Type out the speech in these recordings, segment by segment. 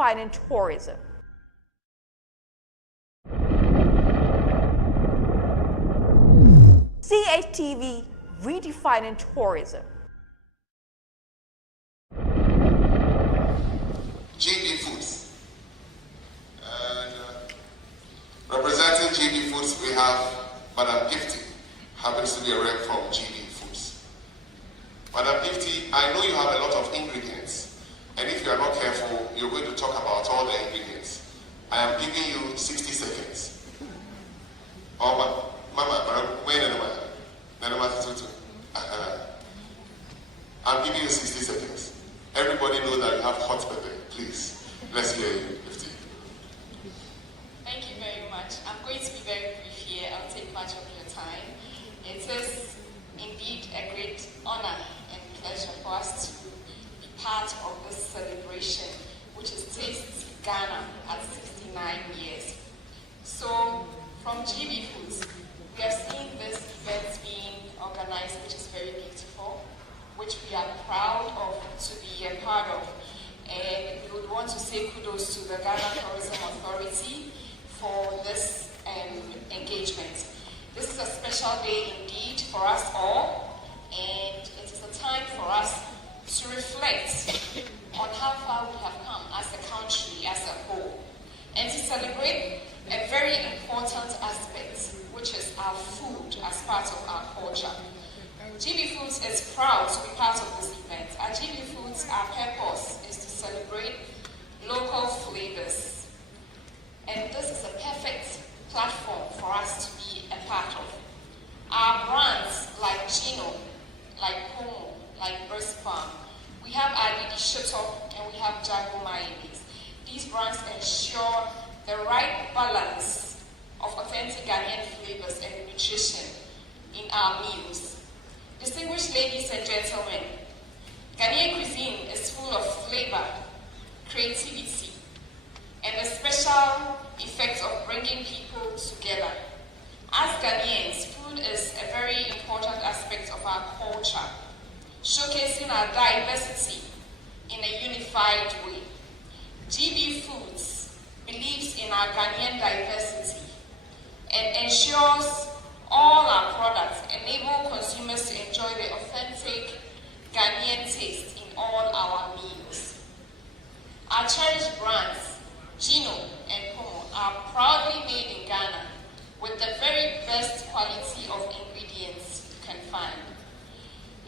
redefining tourism. CATV redefining tourism. GB Foods. And representing GB Foods, we have Madam Gifty, happens to be a rep from GB Foods. Madam Gifty, I know you have a lot of ingredients, and if you are not careful, you're going to talk about all the ingredients. I am giving you 60 seconds. Oh, Mama, I'm giving you 60 seconds. Everybody knows that you have hot pepper. Please, let's hear you, Gifty. Thank you very much. I'm going to be very brief here. I'll take much of your time. It is indeed a great honor and pleasure for us to be part of this celebration, which is Taste Ghana at 69 years. So, from GB Foods, we have seen this event being organized, which is very beautiful, which we are proud of to be a part of. And we would want to say kudos to the Ghana Tourism Authority for this engagement. This is a special day indeed for us all, and it is a time for us to reflect on how far we have come as a country as a whole, and to celebrate a very important aspect, which is our food as part of our culture. GB Foods is proud to be part of this event. At GB Foods, our purpose is to celebrate local flavors. And this is a perfect platform for us to be a part of. Our brands like Gino, like Pomo, like Burst Farm, we have Adidi Shuttle, and we have Jago Mayonnaise. These brands ensure the right balance of authentic Ghanaian flavors and nutrition in our meals. Distinguished ladies and gentlemen, Ghanaian cuisine is full of flavor, creativity, and the special effect of bringing people together. As Ghanaians, food is a very important aspect of our culture, showcasing our diversity in a unified way. GB Foods believes in our Ghanaian diversity and ensures all our products enable consumers to enjoy the authentic Ghanaian taste in all our meals. Our cherished brands, Gino and Pomo, are proudly made in Ghana with the very best quality of ingredients you can find.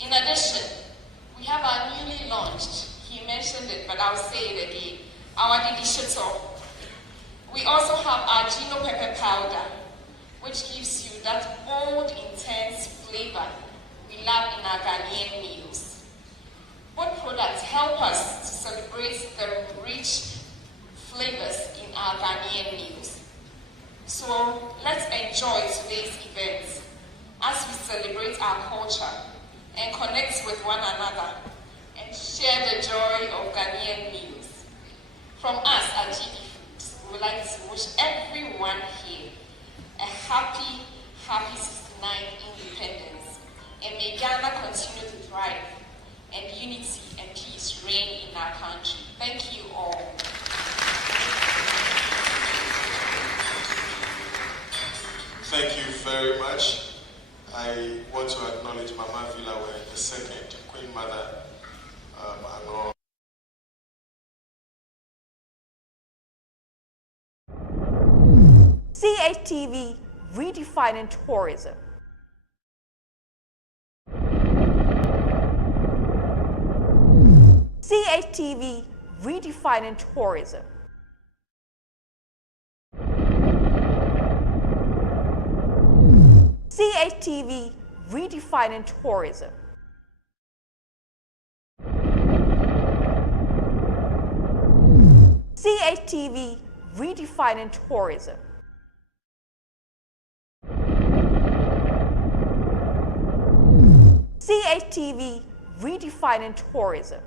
In addition, we have our newly launched, he mentioned it, but I'll say it again, our Didi Shito. We also have our Gino pepper powder, which gives you that bold, intense flavor we love in our Ghanaian meals. Both products help us to celebrate the rich flavors in our Ghanaian meals. So let's enjoy today's event as we celebrate our culture and connect with one another and share the joy of Ghanaian meals. From us at GB Foods, we would like to wish everyone here a happy 69th independence, and may Ghana continue to thrive, and unity and peace reign in our country. Thank you all. Thank you very much. I want to acknowledge Mama Villawe II, Queen Mother, and all. CATV redefining tourism. CATV redefining tourism. CATV redefining tourism. CATV redefining tourism. CATV redefining tourism.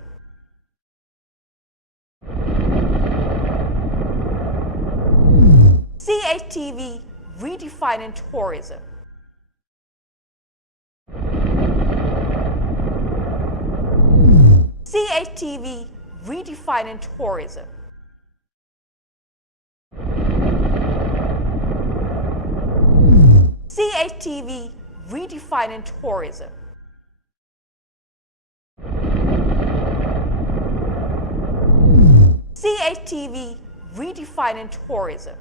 CATV redefining tourism. CATV redefining tourism. CHTV redefining tourism. CHTV redefining tourism.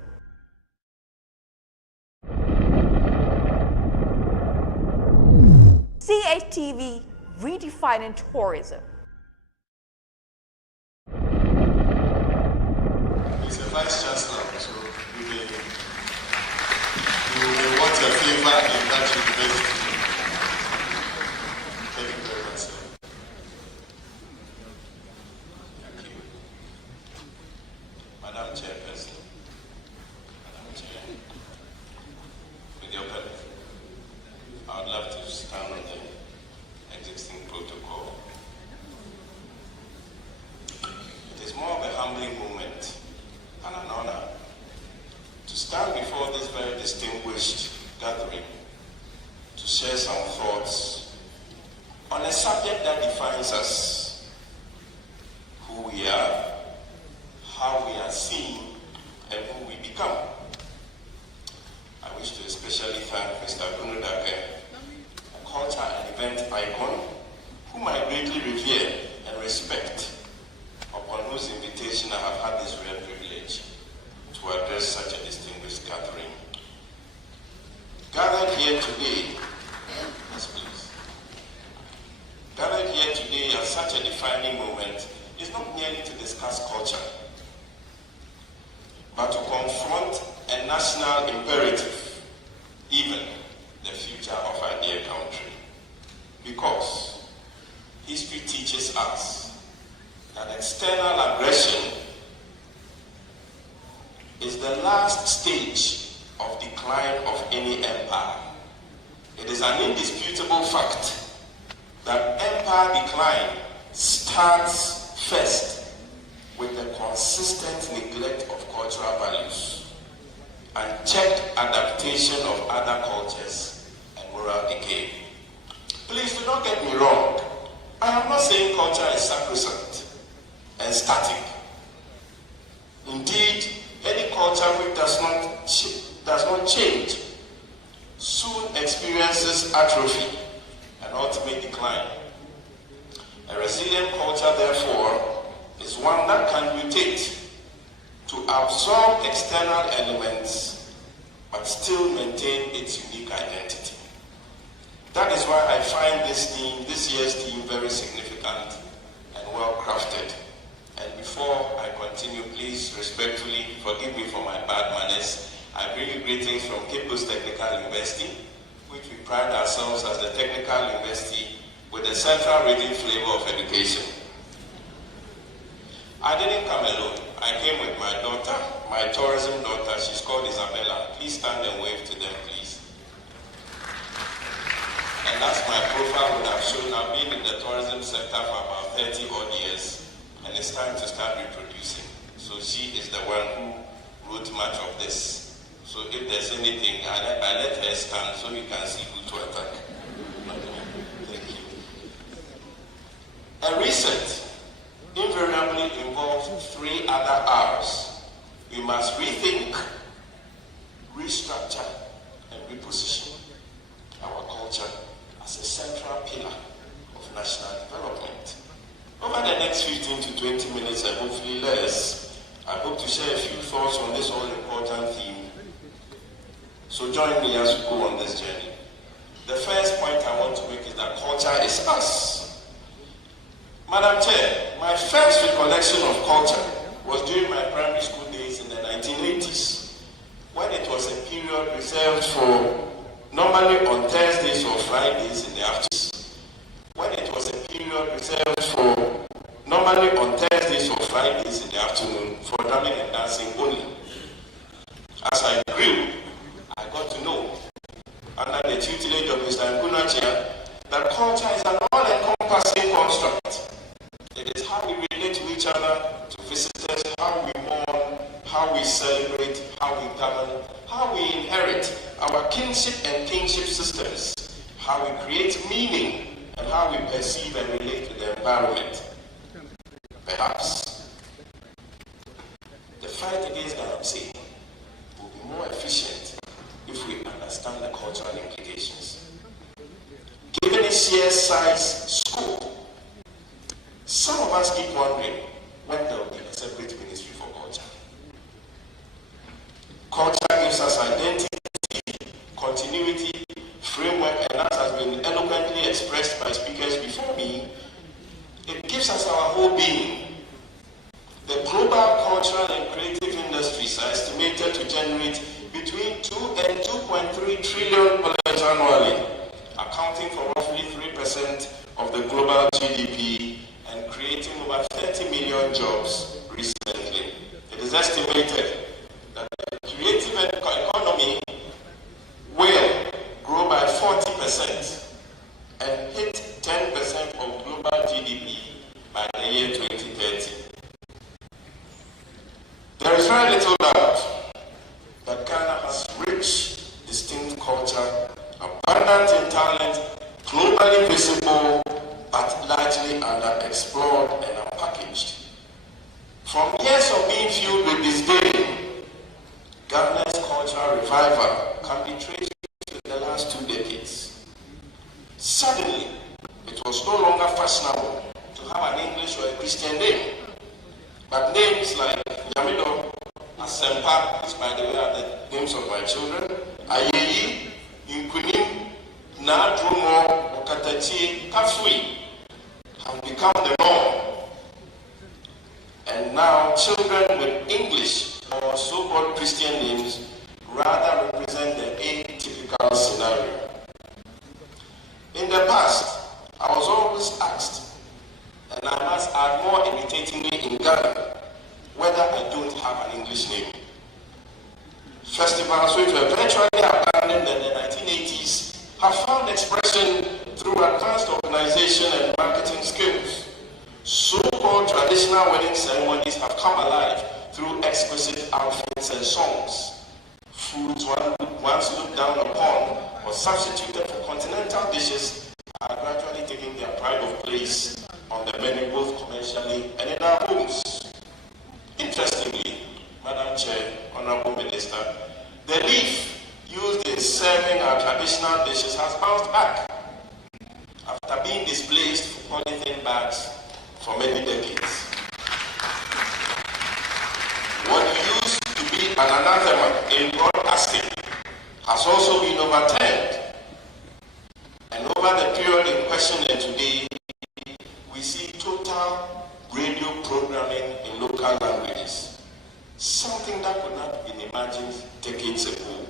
CHTV redefining tourism. He's a vice chancellor, so you may want a favor in that university. Thank you very much, sir. Thank you. Madam Chairperson, Madam Chair, with your permission, I would love to stand on the existing protocol. It is more of a humbling moment and an honor to stand before this very distinguished gathering to share some thoughts on a subject that defines us, who we are, how we are seen, and who we become. I wish to especially thank Mr. Gunudake, a culture and event icon, whom I greatly revere and respect, upon whose invitation I have had this rare privilege to address such a distinguished gathering. Gathered here today, yes please, gathered here today at such a defining moment is not merely to discuss culture, but to confront a national imperative, even the future of our dear country. Because history teaches us that external aggression is the last stage of decline of any empire. It is an indisputable fact that empire decline starts first with the consistent neglect of cultural values and checked adaptation of other cultures and moral decay. Please do not get me wrong. I am not saying culture is sacrosanct and static. Indeed, any culture which does not change soon experiences atrophy and ultimate decline. A resilient culture, therefore, is one that can mutate to absorb external elements but still maintain its unique identity. That is why I find this year's theme, very significant and well crafted. And before I continue, please respectfully forgive me for my bad manners. I bring you greetings from Cape Coast Technical University, which we pride ourselves as the technical university with the central region flavor of education. I didn't come alone. I came with my daughter, my tourism daughter. She's called Isabella. Please stand and wave to them, please. And as my profile would have shown, I've been in the tourism sector for about 30 odd years. And it's time to start reproducing. So she is the one who wrote much of this. So if there's anything, I let her stand so you can see who to attack. Thank you. A reset invariably involves three other R's. We must rethink, restructure, and reposition our culture as a central pillar of national development. Over the next 15 to 20 minutes, and hopefully less, I hope to share a few thoughts on this all-important theme. So join me as we go on this journey. The first point I want to make is that culture is us. Madam Chair, my first recollection of culture was during my primary school days in the 1980s, when it was a period reserved for normally on Thursdays or Fridays in the afternoon. When it was a period reserved for normally on Thursdays or Fridays in the afternoon for drumming and dancing only. As I grew, I got to know, under the tutelage of Mr. Nkunachia, that culture is an all-encompassing construct. It is how we relate to each other, to visitors, how we mourn, how we celebrate, how we govern, how we inherit our kinship and kingship systems, how we create meaning, and how we perceive and relate to the environment. Perhaps the fight against Galamsey will be more efficient if we understand understand the cultural implications. Given its sheer size scope, some of us keep wondering when there will be a separate ministry for culture. Culture gives us identity, continuity, framework, and that has been eloquently expressed by speakers before me. It gives us our whole being. The global cultural and creative industries are estimated to generate between 2 and 2.3 trillion dollars annually, accounting for roughly 3% of the global GDP and creating over 30 million jobs recently. It is estimated that the creative economy will grow by 40% and hit 10% of global GDP by the year 2030. There is very little doubt that Ghana has rich, distinct culture, abundant in talent, globally visible, but largely underexplored and unpackaged. From years of being fueled with disdain, Ghana's cultural revival can be traced to the last 2 decades. Suddenly, it was no longer fashionable to have an English or a Christian name, but names like Yamido, Asempa, which by the way are the names of my children, Ayeyi, Nkunim, Nadrumo, Okatachi, Kafui, have become the norm. And now children with English or so-called Christian names rather represent the atypical scenario. In the past, I was always asked, and I must add more irritatingly in Ghana, whether I don't have an English name. Festivals which were virtually abandoned in the 1980s have found expression through advanced organization and marketing skills. So-called traditional wedding ceremonies have come alive through exquisite outfits and songs. Foods one once looked down upon or substituted for continental dishes are gradually taking their pride of place on the menu both commercially and in our homes. Interestingly, Madam Chair, Honorable Minister, the leaf used in serving our traditional dishes has bounced back after being displaced for polythene bags for many decades. What used to be an anathema in broadcasting has also been overturned. And over the period in question and today, we see total radio programming in local languages, something that could not have been imagined decades ago.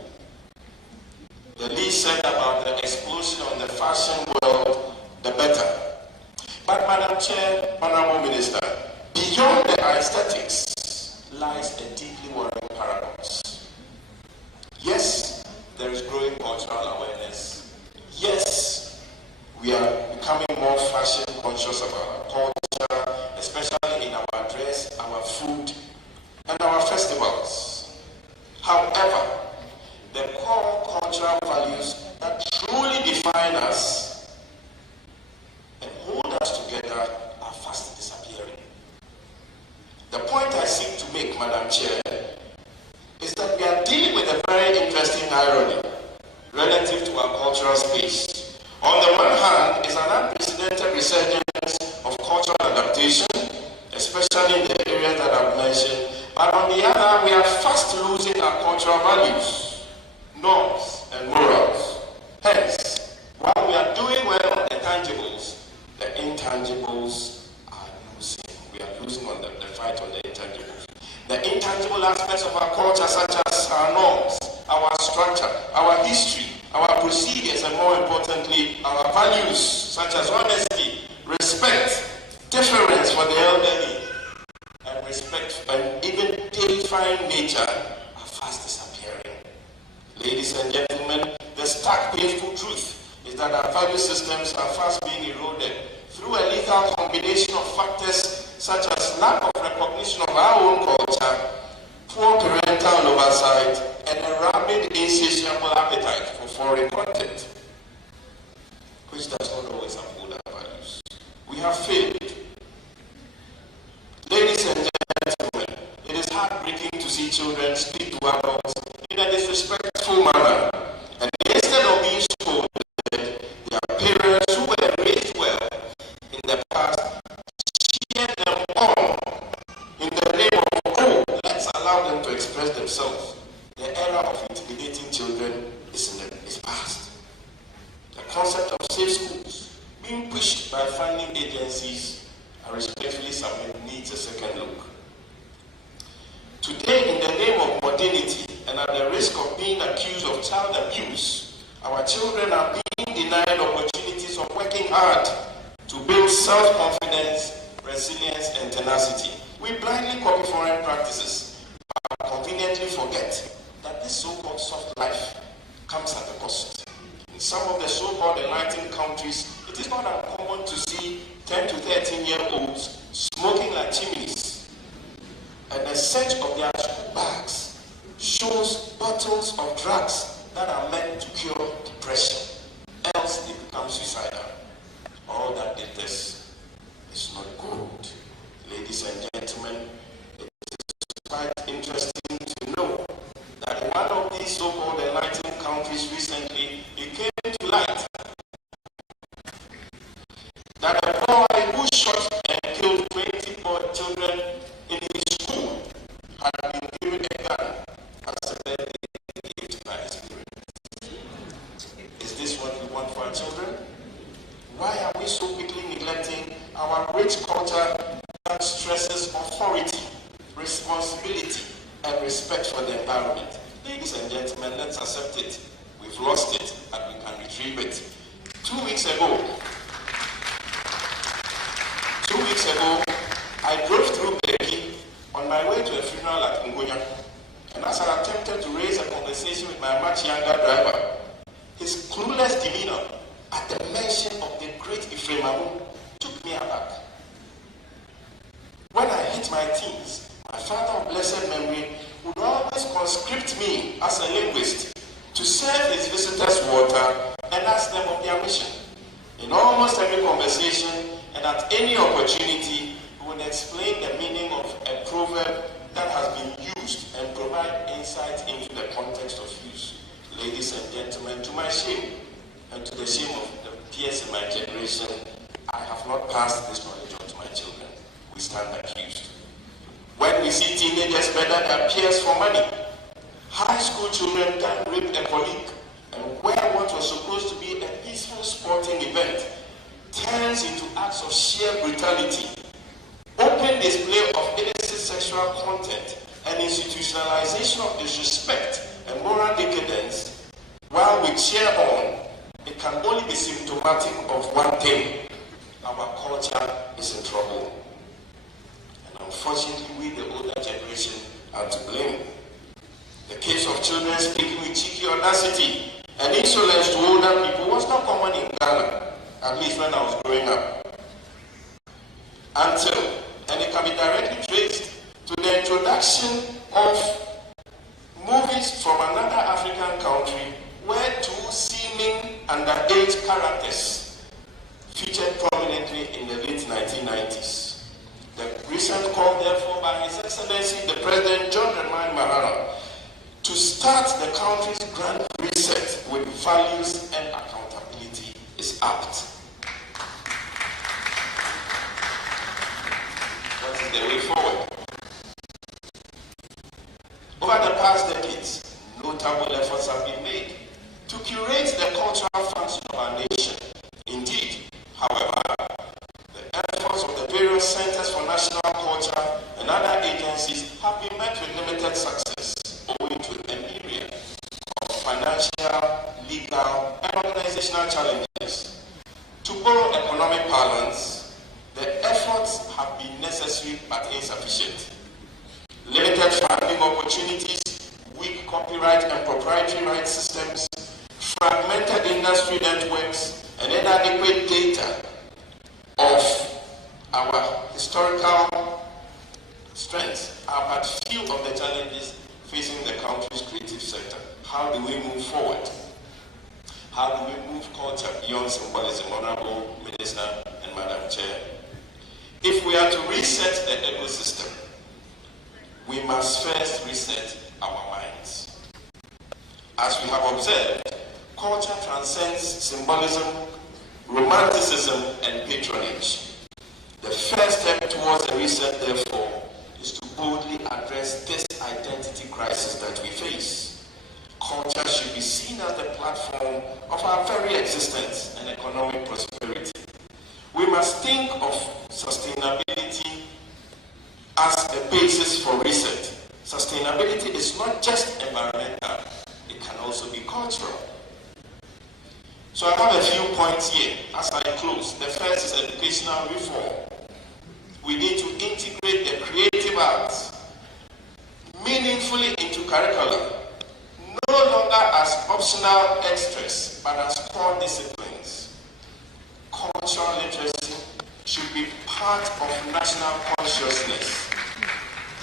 The least said about the explosion on the fashion world, the better. But Madam Chair, Honorable Minister, beyond the aesthetics lies a deeply worrying paradox. Yes, there is growing cultural awareness. Yes, we are becoming more fashion conscious about our culture, especially in our dress, our food, and our festivals. However, the core cultural values that truly define us and hold us together are fast disappearing. The point I seek to make, Madam Chair, is that we are dealing with a very interesting irony relative to our cultural space. On the one hand is an unprecedented resurgence of cultural adaptation, especially in the areas that I've mentioned, but on the other, we are fast losing our cultural values, norms, and morals. Hence, while we are doing well on the tangibles, the intangibles are losing. We are losing on the fight on the intangibles. The intangible aspects of our culture, such as our norms, our structure, our history, our procedures, and more importantly, our values, such as honesty, respect, deference for the elderly, and respect and even deifying nature are fast disappearing. Ladies and gentlemen, the stark painful truth is that our value systems are fast being eroded through a lethal combination of factors such as lack of recognition of our own culture, poor parental oversight, and a rapid insatiable appetite for foreign content, which does not always uphold our values. We have failed. Ladies and gentlemen, it is heartbreaking to see children speak to adults in a disrespectful manner, and allow them to express themselves. The era of intimidating children is past. The concept of safe schools being pushed by funding agencies, I respectfully submit, needs a second look. Today, in the name of modernity and at the risk of being accused of child abuse, our children are being denied opportunities of working hard to build self-confidence, resilience, and tenacity. We blindly copy foreign practices, but conveniently forget that this so-called soft life comes at a cost. In some of the so-called enlightened countries, it is not uncommon to see 10 to 13-year-olds smoking like chimneys. And the search of their school bags shows bottles of drugs that are meant to cure depression. Else they become suicidal. All that is not good. Ladies and gentlemen, it is quite interesting to know that in one of these so-called enlightened countries recently, it came to light that a boy who shot and killed 20 children in his school had been given a gun as a birthday gift by his parents. Is this what we want for our children? Why are we so quickly neglecting our rich culture that stresses authority, responsibility, and respect for the environment? Ladies and gentlemen, let's accept it. We've lost it, and we can retrieve it. 2 weeks ago, I drove through Becky on my way to a funeral at Ngonya, and as I attempted to raise a conversation with my much younger driver, his clueless demeanor at the mention of the great Ifremamu took me aback. When I hit my teens, my father of blessed memory would always conscript me as a linguist to serve his visitors water and ask them of their mission. In almost every conversation and at any opportunity, he would explain the meaning of a proverb that has been used and provide insight into the context of use. Ladies and gentlemen, to my shame and to the shame of the peers in my generation, I have not passed this knowledge on to my children. We stand accused. When we see teenagers better their peers for money, high school children can rape a colleague, and where what was supposed to be a peaceful sporting event turns into acts of sheer brutality, open display of illicit sexual content, and institutionalization of disrespect and moral decadence, while we cheer on, it can only be symptomatic of one thing: our culture is in trouble. And unfortunately, we, the older generation, are to blame. The case of children speaking with cheeky audacity and insolence to older people was not common in Ghana, at least when I was growing up. And it can be directly traced to the introduction of movies from another African country where two seeming underage characters featured prominently in the late 1990s. The recent call, therefore, by His Excellency the President John Dramani Mahama to start the country's grand reset with values and accountability is apt. What is the way forward? Over the past decades, notable efforts have been made to curate the cultural function of our nation. Indeed, however, the efforts of the various centers for national culture and other agencies have been met with limited success owing to a myriad of financial, legal, and organizational challenges. To borrow economic parlance, the efforts have been necessary but insufficient. Limited funding opportunities, weak copyright and proprietary rights systems, fragmented industry networks, and inadequate data of our historical strengths are but few of the challenges facing the country's creative sector. How do we move forward? How do we move culture beyond symbolism, Honorable Minister and Madam Chair? If we are to reset the ecosystem, we must first reset our minds. As we have observed, culture transcends symbolism, romanticism, and patronage. The first step towards a reset, therefore, is to boldly address this identity crisis that we face. Culture should be seen as the platform of our very existence and economic prosperity. We must think of sustainability as a basis for reset. Sustainability is not just environmental, it can also be cultural. So I have a few points here as I close. The first is educational reform. We need to integrate the creative arts meaningfully into curriculum, no longer as optional extras, but as core disciplines. Cultural literacy should be part of national consciousness.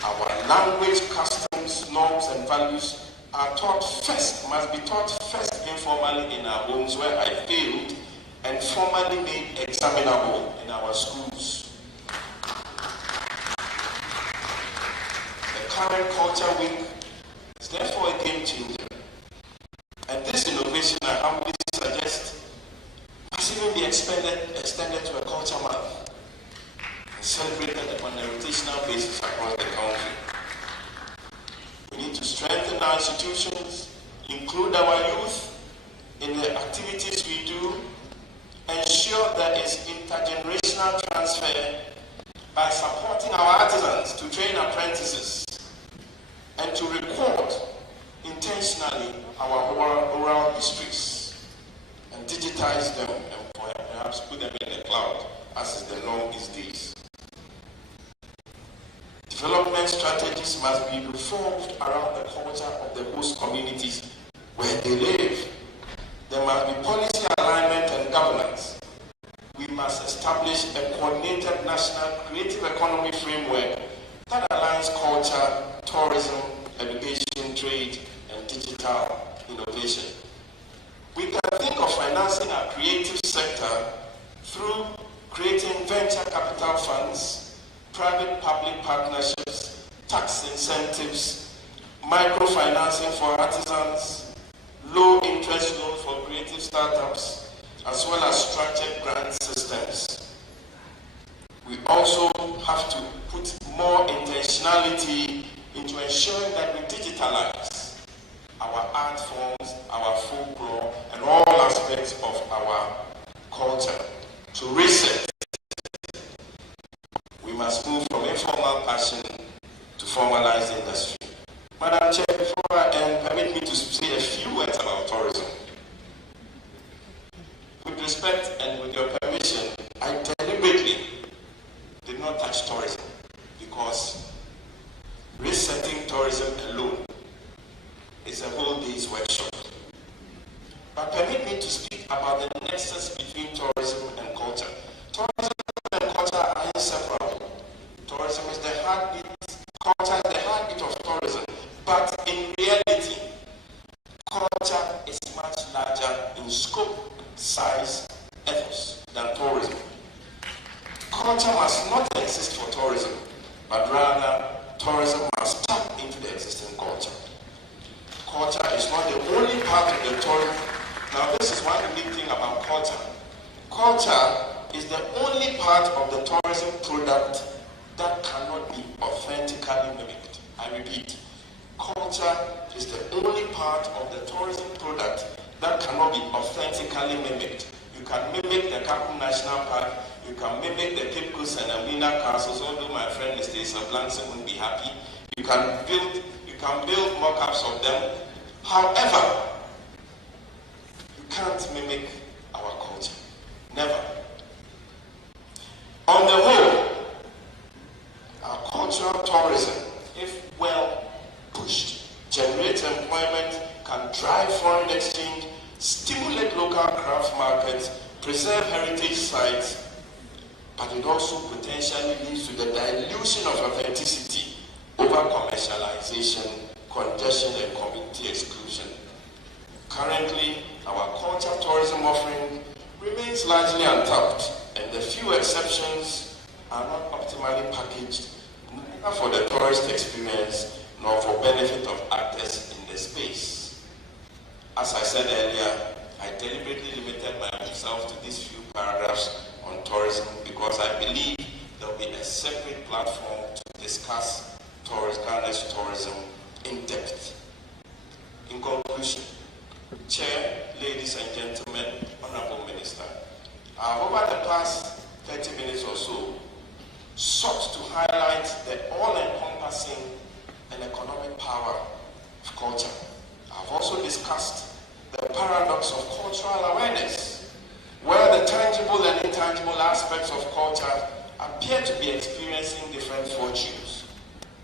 Our language, customs, norms, and values are taught first, must be taught first informally in our homes where I failed, and formally made examinable in our schools. The current Culture Week is therefore a game changer. And this innovation, I humbly suggest, must even be extended to a culture month and celebrated on a rotational basis across the country. We need to strengthen our institutions, include our youth in the activities we do, ensure there is intergenerational transfer by supporting our artisans to train apprentices and to record intentionally our oral histories and digitize them and perhaps put them in the cloud, as is the norm these days. Development strategies must be reformed around the culture of the host communities where they live. There must be policy alignment and governance. We must establish a coordinated national creative economy framework that aligns culture, tourism, education, trade, and digital innovation. We can think of financing our creative sector through creating venture capital funds, private-public partnerships, tax incentives, microfinancing for artisans, low-interest loan for creative startups, as well as structured grant systems. We also have to put more intentionality into ensuring that we digitalize our art forms, our folklore, and all aspects of our culture. To reset, we must move from informal passion to formalized industry. Madam Chair, before I end, permit me to say a few words about tourism. With respect and with your permission, I deliberately did not touch tourism because resetting tourism alone is a whole day's workshop. But permit me to speak about the nexus between tourism and culture. Tourism and culture are inseparable. Tourism is the heartbeat, culture is the heartbeat of tourism. But in reality, culture is much larger in scope, size, ethos than tourism. Culture must not exist for tourism, but rather tourism must tap into the existing culture. Culture is not the only part of the tourism. Now this is one unique thing about culture. Culture is the only part of the tourism product that cannot be authentically mimicked. I repeat, culture is the only part of the tourism product that cannot be authentically mimicked. You can mimic the Kapu National Park, you can mimic the Cape Coast and Amina castles, although my friend Mr. Isablanse won't be happy. You can build mock-ups of them. However, you can't mimic our culture. Never. On the whole, our cultural tourism, if well pushed, generates employment, can drive foreign exchange, stimulate local craft markets, preserve heritage sites, but it also potentially leads to the dilution of authenticity over commercialization, congestion, and community exclusion. Currently, our cultural tourism offering remains largely untapped, and the few exceptions are not optimally packaged, neither for the tourist experience nor for benefit of actors in the space. As I said earlier, I deliberately limited myself to these few paragraphs on tourism because I believe there will be a separate platform to discuss Ghana's tourism in depth. In conclusion, Chair, ladies and gentlemen, Honorable Minister, I have over the past 30 minutes or so sought to highlight the all-encompassing and economic power of culture. I've also discussed the paradox of cultural awareness, where the tangible and intangible aspects of culture appear to be experiencing different fortunes.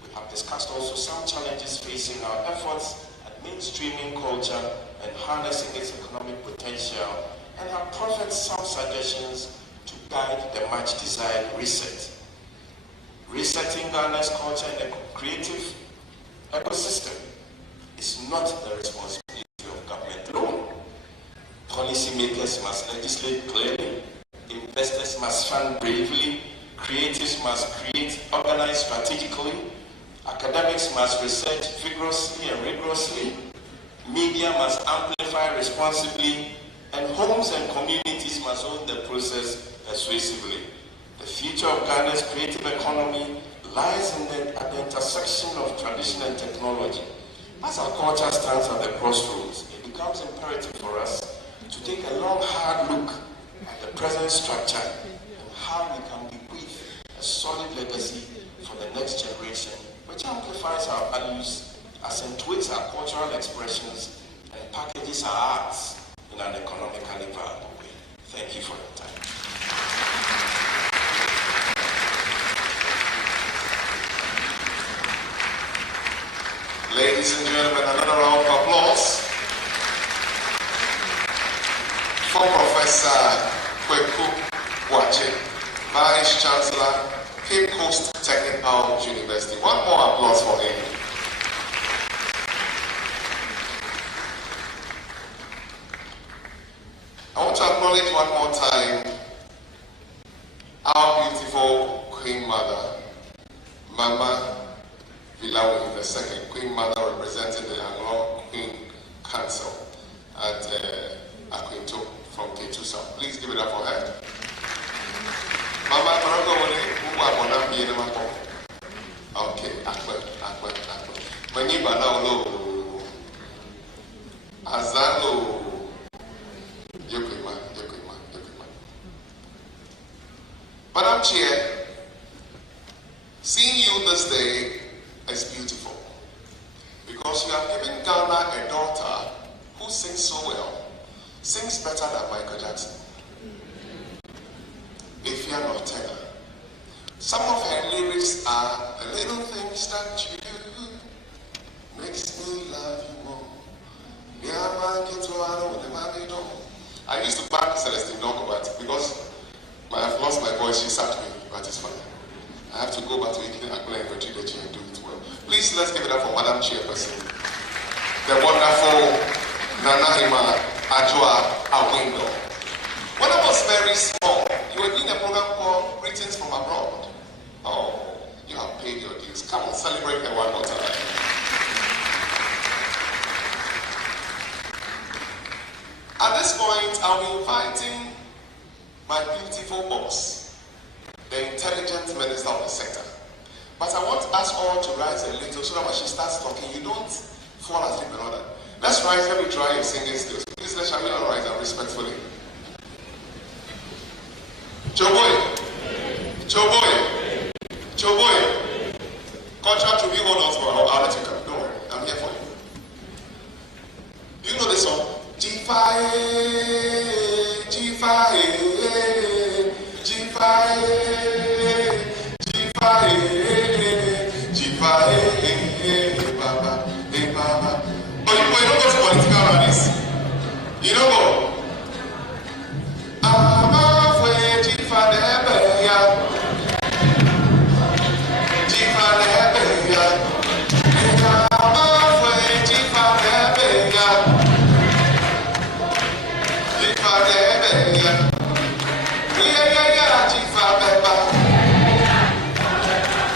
We have discussed also some challenges facing our efforts at mainstreaming culture and harnessing its economic potential, and have proffered some suggestions to guide the much desired reset. Resetting Ghana's culture and creative ecosystem is not the responsibility of government alone. Policymakers must legislate clearly, investors must fund bravely, creatives must create, organize strategically, academics must research vigorously and rigorously, media must amplify responsibly, and homes and communities must own the process persuasively. The future of Ghana's creative economy lies at the intersection of tradition and technology. As our culture stands at the crossroads, it becomes imperative for us to take a long, hard look at the present structure and how we can bequeath a solid legacy for the next generation, which amplifies our values, accentuates our cultural expressions, and packages our arts in an economically viable way. Thank you for your time. Ladies and gentlemen, another round of applause for Professor Kweku Wache, Vice Chancellor, Cape Coast Technical University. One more applause for him. I want to acknowledge one more time our beautiful Queen Mother, Mama Vilawi II, Queen Mother representing the Anglo Queen Council at Aquinto from K2 South. Please give it up for her. Mama, okay, Akbar. Maniba now low. Azalo. Yokwima. Madam Chair, seeing you this day is beautiful because you have given Ghana a daughter who sings so well, sings better than Michael Jackson. If you are not tenor, some of her lyrics are the little things that you do makes me love you more. I used to back Celestine Dogobat because I've lost my voice. She sacked me, but it's fine. I have to go back to Italy and continue and do it well. Please, let's give it up for Madam Chairperson, the wonderful Nana Ima Ajua Awingo. When I was very small, you were doing a program called Greetings from Abroad. Oh, you have paid your dues. Come on, celebrate her one more time. At this point, I'll be inviting my beautiful boss, the intelligent minister of the sector. But I want us all to rise a little so that when she starts talking, you don't fall asleep and all that. Let's rise, let me try your singing skills. Please, let's shall we all rise and respectfully. Choboy. Contract to be one of our let you come. Don't worry, I'm here for you. Do you know this song? G5, Baba, hey Baba. Oh, you don't go to political rallies. You don't go. I'm halfway, G5,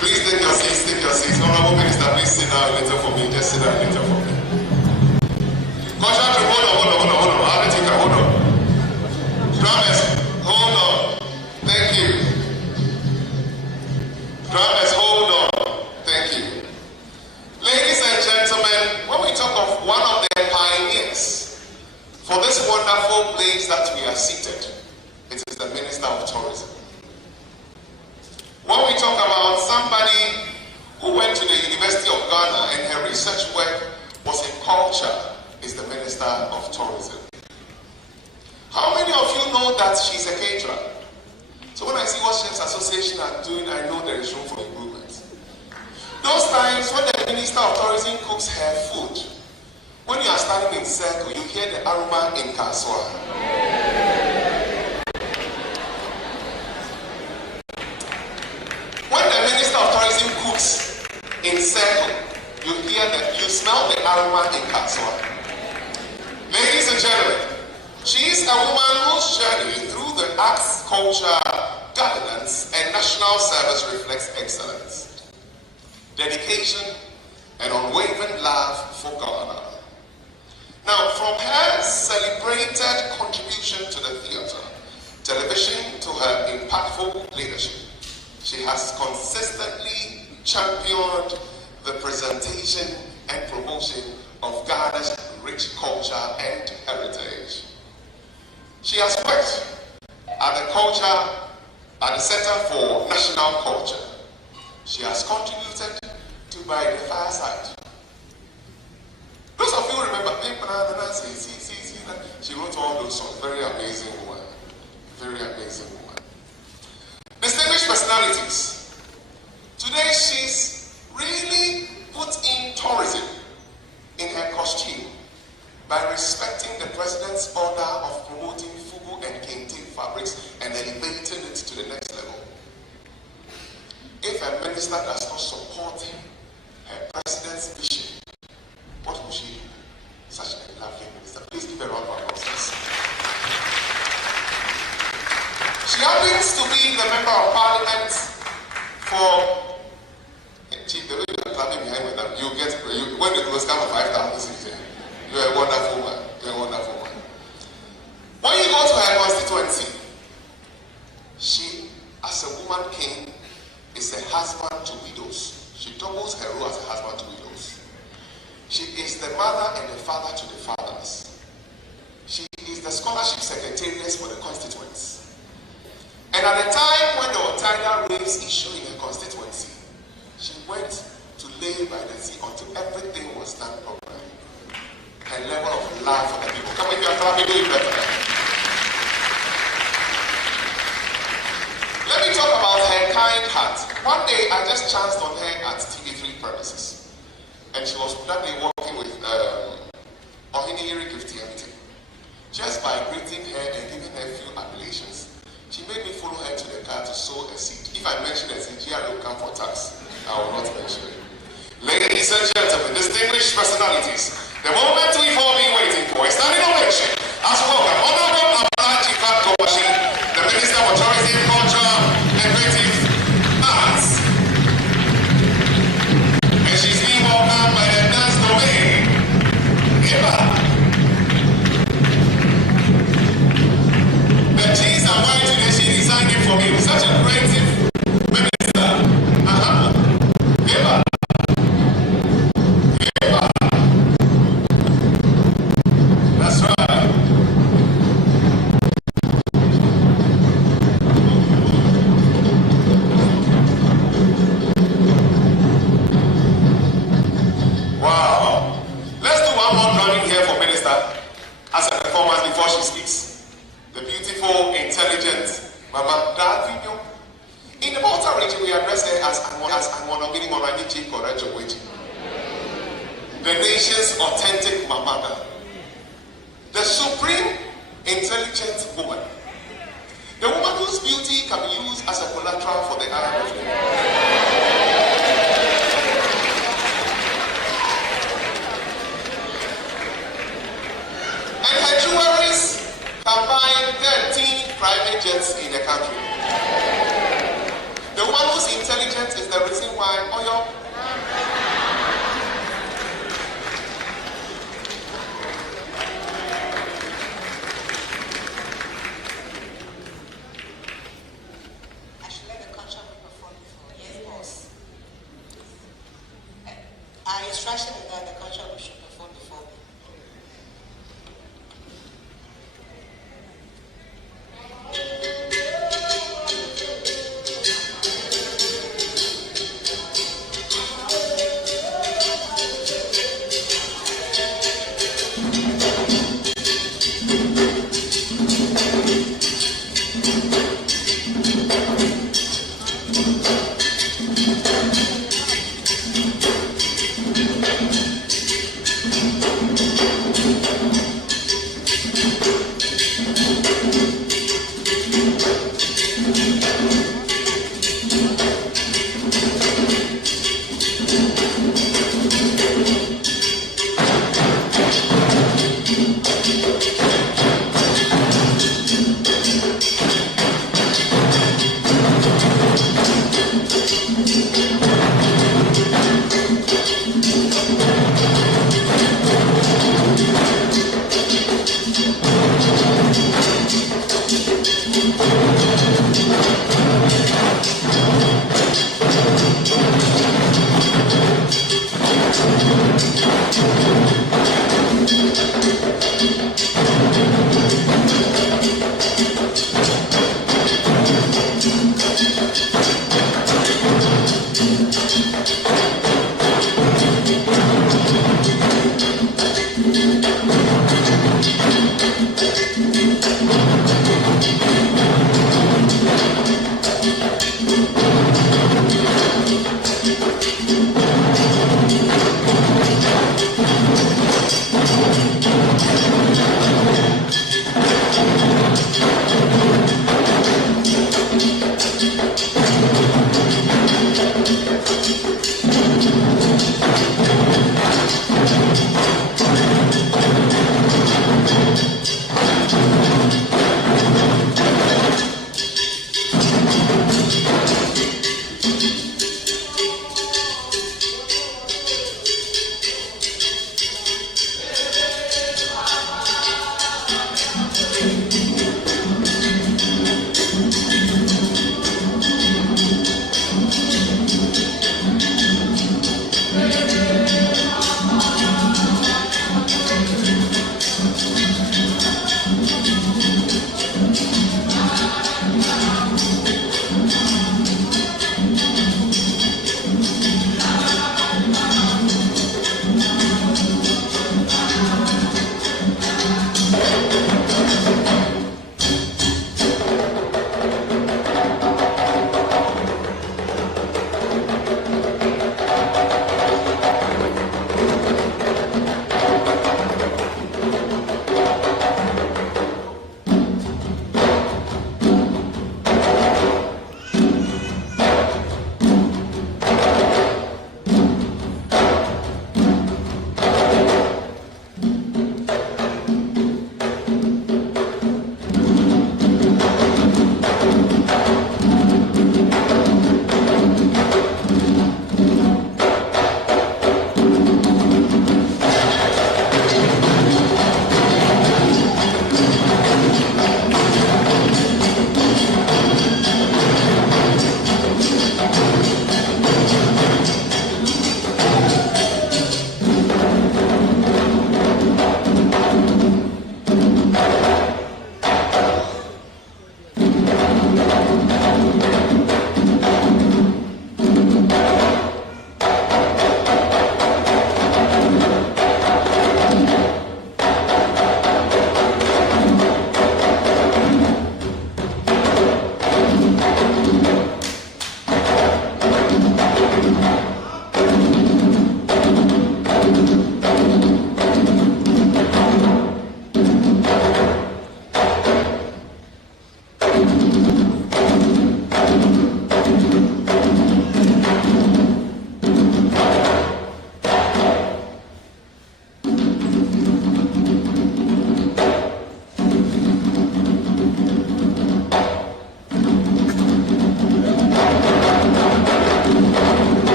Please take your seats. Honorable Minister, please sit down later for me. Just sit down later for me. Caution to hold on. I'll let you go. Hold on. Drummers, hold on. Thank you. Drummers, hold on. Thank you. For this wonderful place that we are seated, it is the Minister of Tourism. When we talk about somebody who went to the University of Ghana and her research work was in culture, is the Minister of Tourism. How many of you know that she's a caterer? So when I see what Chefs Association are doing, I know there is room for improvement. Those times when the Minister of Tourism cooks her food, when you are standing in circle, you hear the aroma in Kaswa. When the Minister of Tourism cooks in circle, you smell the aroma in Kaswa. Ladies and gentlemen, she is a woman whose journey through the arts, culture, governance, and national service reflects excellence, dedication, and unwavering love for Ghana. Now, from her celebrated contribution to the theatre, television, to her impactful leadership, she has consistently championed the presentation and promotion of Ghana's rich culture and heritage. She has worked at the Center for National Culture. She has contributed to By the Fireside. Those of you remember, she wrote all those songs. Very amazing woman. Very amazing woman. Distinguished personalities. Today she's really put in tourism in her costume by respecting the President's order of promoting fugu and kente fabrics and elevating it to the next level. If a minister does not support her President's vision, what will she do? Such a lovely minister. Please give a round of applause. She happens to be the member of Parliament for. Chief, the way you are clapping behind with them, when the close come to 5,000, you are a wonderful man. You are a wonderful man. When you go to her constituency, she, as a woman king, is a husband to widows. She doubles her role as a husband to widows. She is the mother and the father to the fathers. She is the scholarship secretariat for the constituents. And at the time when there was tidal waves issue in her constituency, she went to lay by the sea until everything was done properly. Her level of love for the people. Come on, if you are clapping, do it better. Let me talk about her kind heart. One day I just chanced on her at TV3 premises. And she was probably working with Ohiniri Christianity. Just by greeting her and giving her a few appellations, she made me follow her to the car to sow a seed. If I mention a seed, GR will come for tax. I will not mention it. Ladies and gentlemen, distinguished personalities, the moment we've all been waiting for is standing ovation as we welcome Honorable Abdulaji Fatkowashi, the Minister for Tourism, Culture, and Creative Arts. And she's being welcomed by the dance domain. Eva. The jeans are white today, she designed it for me. Such a creative minister. Eva. Eva. That's right. Wow. Let's do one more drawing here for Minister as a performance before she speaks. The beautiful, intelligent Mama Davinyo. In the Malta region, we address her as Anmonogini Moranichi Korajoweji. The nation's authentic Mamada. The supreme intelligent woman. The woman whose beauty can be used as a collateral for the eye of the and her jewelries combine 13 private jets in the country. The one who's intelligent is the reason why Oyo. I should let the culture be performed before. Yes, boss. Our instruction is that the culture should perform before me.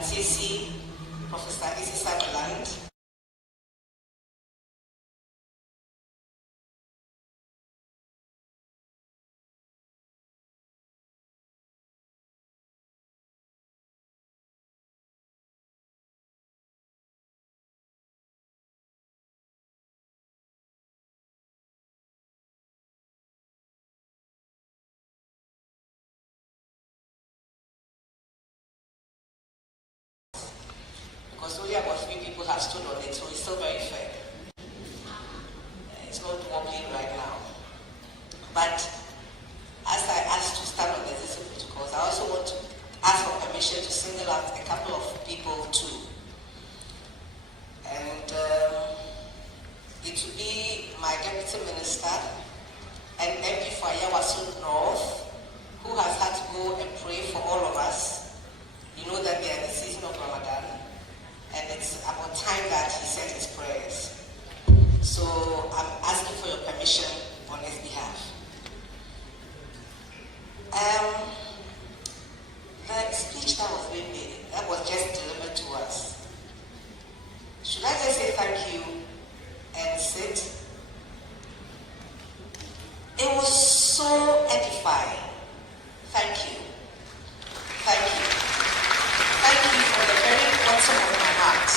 Atisi, Professor Isi Sutherland, because only about 3 people have stood on it, so it's still very fair. It's not wobbling right now. But as I asked to stand on the existing protocols, I also want to ask for permission to single out a couple of people too. And it will be my Deputy Minister and MP for Ayawaso North, who has had to go and pray for all of us. You know that they are in the season of Ramadan, and it's about time that he said his prayers. So I'm asking for your permission on his behalf. The speech that was being made, that was just delivered to us. Should I just say thank you and sit? It was so edifying. Thank you. Thank you. Thank you from the very bottom of my heart.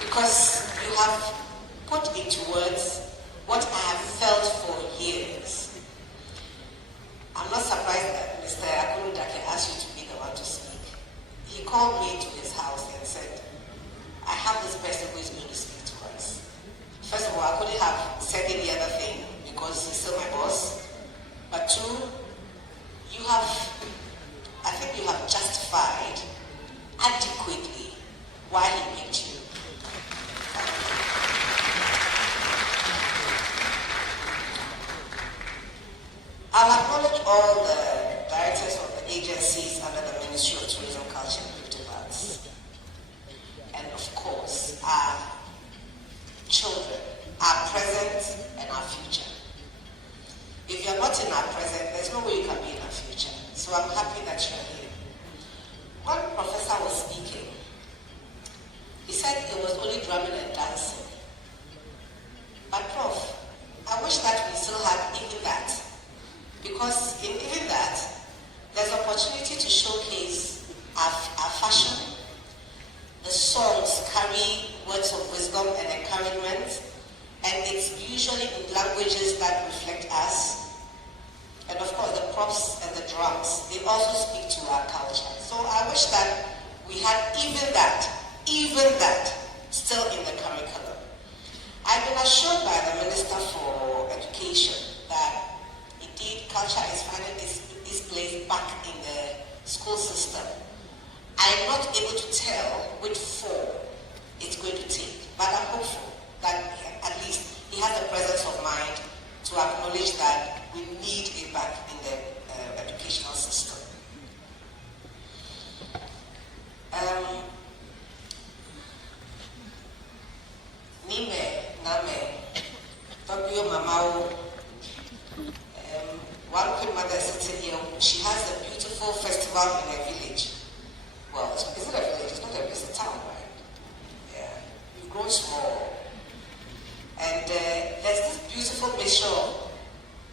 Because you have put into words what I have felt for years. I'm not surprised that Mr. Akunudake asked you to be the one to speak. He called me to his house and said, I have this person who is going to speak to us. First of all, I couldn't have said any other thing because he's still my boss. But two, I think you have justified adequately why he picked you. I'll acknowledge all the directors of the agencies under the Ministry of Tourism, Culture and Creative Arts. And of course, our children, our present and our future. If you're not in our present, there's no way you can be in our future. So I'm happy that you're here. When the professor was speaking, he said it was only drumming and dancing. But Prof, I wish that we still had even that. Because in even that, there's opportunity to showcase our fashion. The songs carry words of wisdom and encouragement, and it's usually in languages that reflect us. And of course, the props and the drums, they also speak to our culture. So I wish that we had even that, still in the curriculum. I've been assured by the Minister for Education that indeed, culture is finding its place back in the school system. I'm not able to tell which form it's going to take, but I'm hopeful that at least he has the presence of mind to acknowledge that we need it back in the educational system. Nime, Name, Fabio Mamao, one Queen Mother sitting here, she has a beautiful festival in her village. Well, is it a village? It's not a village, it's a town, right? Yeah. We've grown small. And there's this beautiful mixture of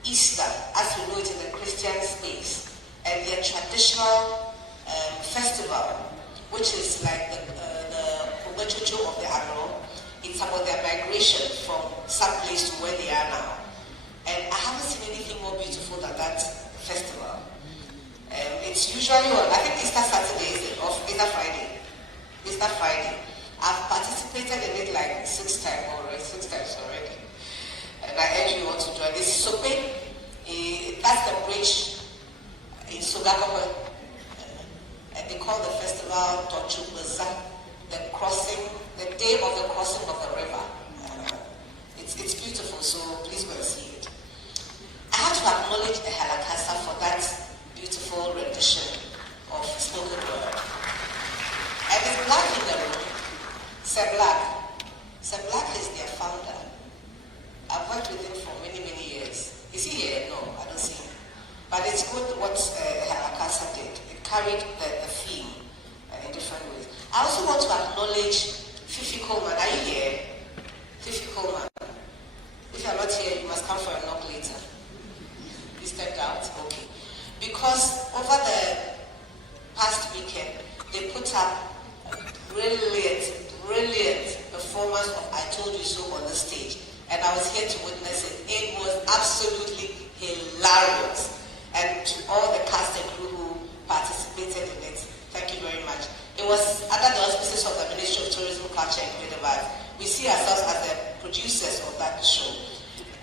Easter, as we know it in the Christian space, and their traditional festival, which is like the Obechocho of the Agro. It's about their migration from some place to where they are now. And I haven't seen anything more beautiful than that festival. It's usually on, I think Easter Saturday is off, Easter Friday. Easter Friday. I've participated in it like 6 times already. And I urge you all to join. This is Sope. That's the bridge in Sogakope. And they call the festival Tochubaza, the crossing, the day of the crossing of the river. It's beautiful, so please go and see it. I have to acknowledge Halakasa for that beautiful rendition of spoken word. And it's Black in the room. Sir Black is their founder. I've worked with him for many, many years. Is he here? No, I don't see him. But it's good what Halakasa did. It carried the theme in different I also want to acknowledge Fifi Coleman. Are you here? Fifi Coleman. If you are not here, you must come for a knock later. You stepped out? Okay. Because over the past weekend, they put up a brilliant performance of I Told You So on the stage. And I was here to witness it. It was absolutely hilarious. And to all the cast and crew who participated in it, thank you very much. It was under the auspices of the Ministry of Tourism, Culture and Creative Arts. We see ourselves as the producers of that show.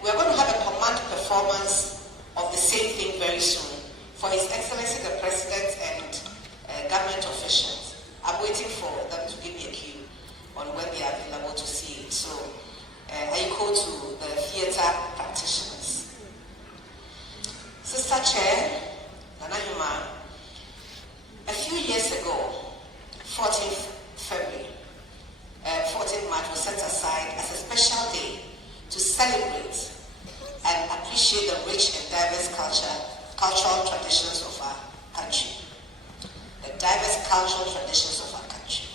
We are going to have a command performance of the same thing very soon for His Excellency the President and government officials. I'm waiting for them to give me a cue on when they are available to see it. So I echo to the theatre practitioners. Sister Chair, Nana Huma, a few years ago, 14th March was set aside as a special day to celebrate and appreciate the rich and diverse cultural traditions of our country. The diverse cultural traditions of our country.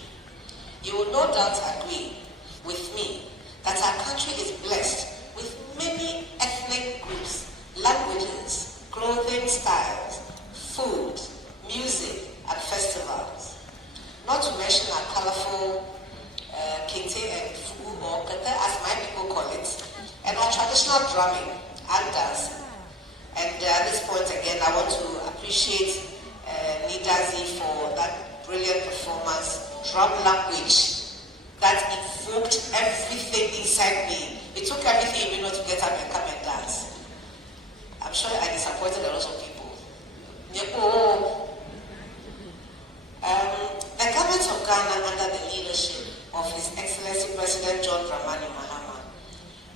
You will no doubt agree with me that our country is blessed with many ethnic groups, languages, clothing styles, food, music, and festivals. Not to mention our colorful kente and fugu, or kete as my people call it, and our traditional drumming and dancing. And at this point again, I want to appreciate Nidazi for that brilliant performance, drum language that evoked everything inside me. It took everything in me not to get up and come and dance. I'm sure I disappointed a lot of people. The government of Ghana, under the leadership of His Excellency President John Dramani Mahama,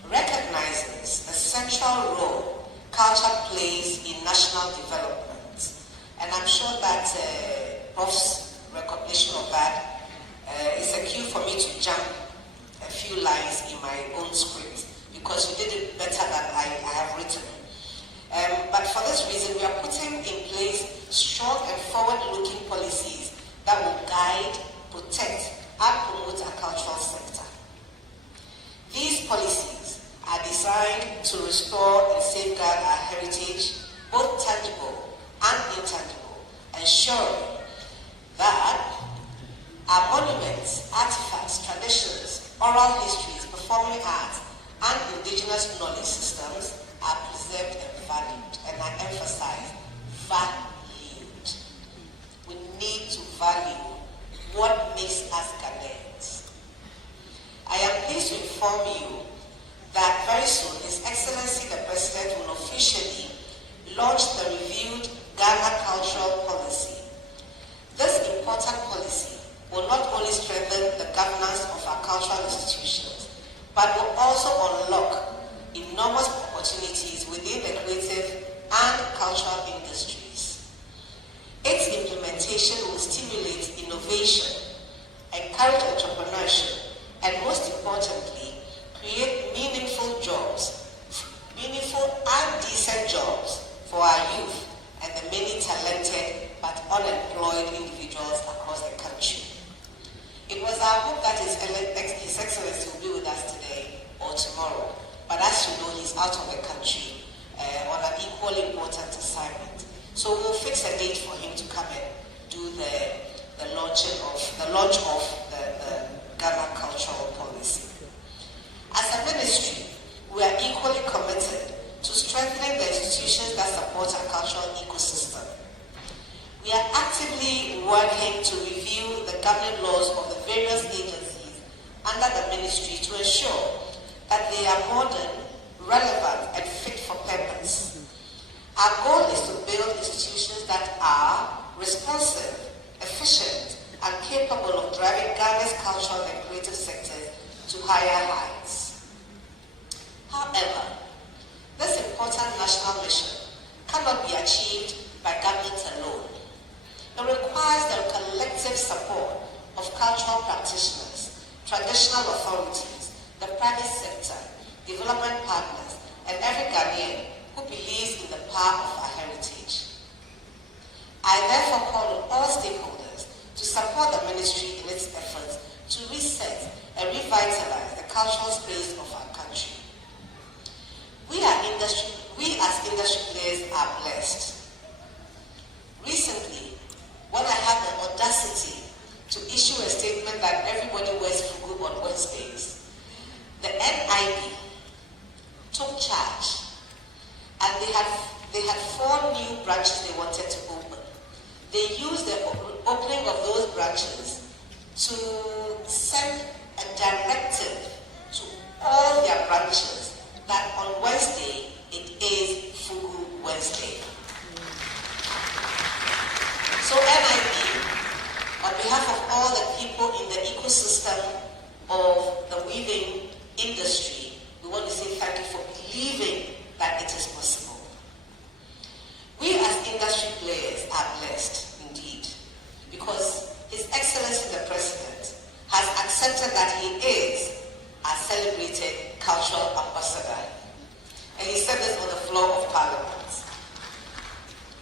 recognizes the central role culture plays in national development. And I'm sure that Prof's recognition of that is a cue for me to jump a few lines in my own script, because you did it better than I have written. But for this reason, we are putting in place strong and forward-looking policies that will guide, protect, and promote our cultural sector. These policies are designed to restore and safeguard our heritage, both tangible and intangible, ensuring that our monuments, artifacts, traditions, oral histories, performing arts, and indigenous knowledge systems are preserved and valued. And I emphasize, valued. We need to value what makes us Ghanaians. I am pleased to inform you that very soon His Excellency the President will officially launch the reviewed Ghana Cultural Policy. This important policy will not only strengthen the governance of our cultural institutions, but will also unlock enormous opportunities within the creative and cultural industries. Its implementation will stimulate innovation, encourage entrepreneurship, and most importantly, create meaningful and decent jobs for our youth and the many talented but unemployed individuals across the country. It was our hope that His Excellency will be with us today or tomorrow, but as you know, he's out of the country on an equally important assignment. So we'll fix a date for him to come and do the launch of the Ghana Cultural Policy. As a ministry, we are equally committed to strengthening the institutions that support our cultural ecosystem. We are actively working to review the governing laws of the various agencies under the ministry to ensure that they are modern, relevant, and fit for purpose. Our goal is to build institutions that are responsive, efficient, and capable of driving Ghana's cultural and creative sectors to higher heights. However, this important national mission cannot be achieved by government alone. It requires the collective support of cultural practitioners, traditional authorities, the private sector, development partners, and every Ghanaian who believes in the power of our heritage. I therefore call on all stakeholders to support the ministry in its efforts to reset and revitalize the cultural space of our country. We as industry players are blessed. Recently, when I had the audacity to issue a statement that everybody wears fugu on Wednesdays, the NIB took charge, and they had 4 new branches they wanted to open. They used the opening of those branches to send a directive to all their branches that on Wednesday it is Fugu Wednesday. So NIB, on behalf of all the people in the ecosystem of the weaving industry, we want to say thank you for believing that it is possible. We as industry players are blessed indeed, because His Excellency the President has accepted that he is a celebrated cultural ambassador. And he said this on the floor of Parliament.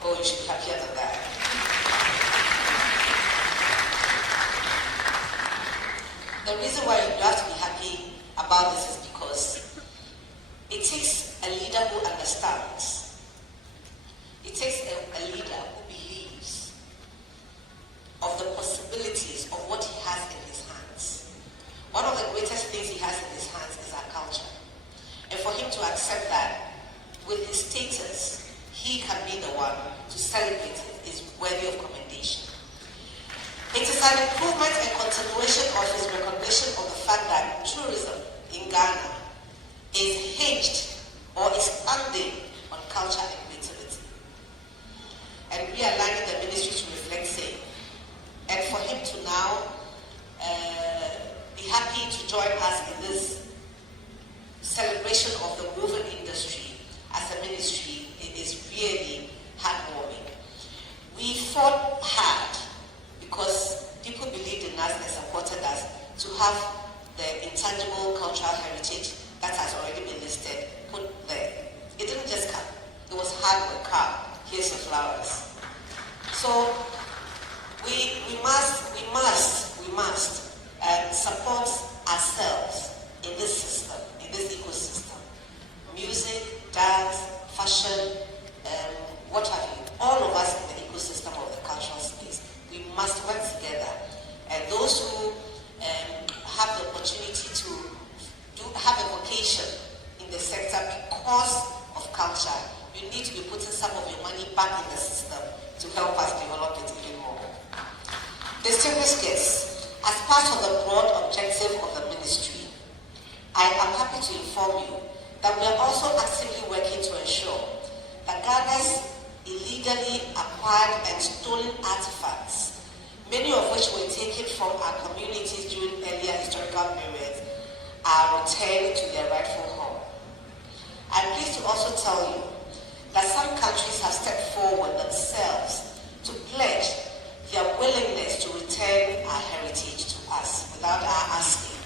Oh, you should be happier than that. The reason why you have to be happy about this is because it takes a leader who understands. It takes a leader who believes of the possibilities of what he has in his hands. One of the greatest things he has in his hands is our culture. And for him to accept that with his status, he can be the one to celebrate it is worthy of commendation. It is an improvement and continuation of his recognition of the fact that tourism in Ghana is hinged or is standing on culture and creativity. And realigning the ministry to reflect same. And for him to now be happy to join us in this celebration of the woven industry as a ministry, it is really heartwarming. We fought hard because people believed in us and supported us to have the intangible cultural heritage that has already been listed put there. It didn't just come. It was hard work. Here's your flowers. So we must support ourselves in this system, in this ecosystem. Music, dance, fashion, what have you. All of us in the ecosystem of the cultural space. We must work together. And those who have the opportunity to have a vocation in the sector because of culture, you need to be putting some of your money back in the system to help us develop it even more. Distinguished guests, as part of the broad objective of the ministry, I am happy to inform you that we are also actively working to ensure that Ghana's illegally acquired and stolen artifacts, many of which were taken from our communities during earlier historical periods, are returned to their rightful home. I'm pleased to also tell you that some countries have stepped forward themselves to pledge their willingness to return our heritage to us without our asking.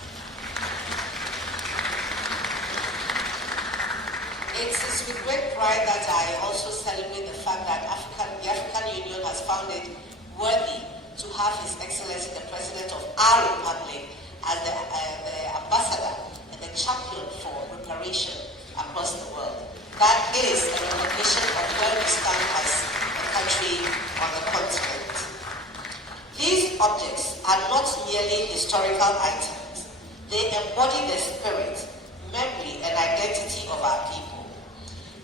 It is with great pride that I also celebrate the fact that the African Union has found it worthy to have His Excellency the President of our Republic as the ambassador and the champion for reparation across the world. That is a recognition of where we stand as a country on the continent. These objects are not merely historical items. They embody the spirit, memory, and identity of our people.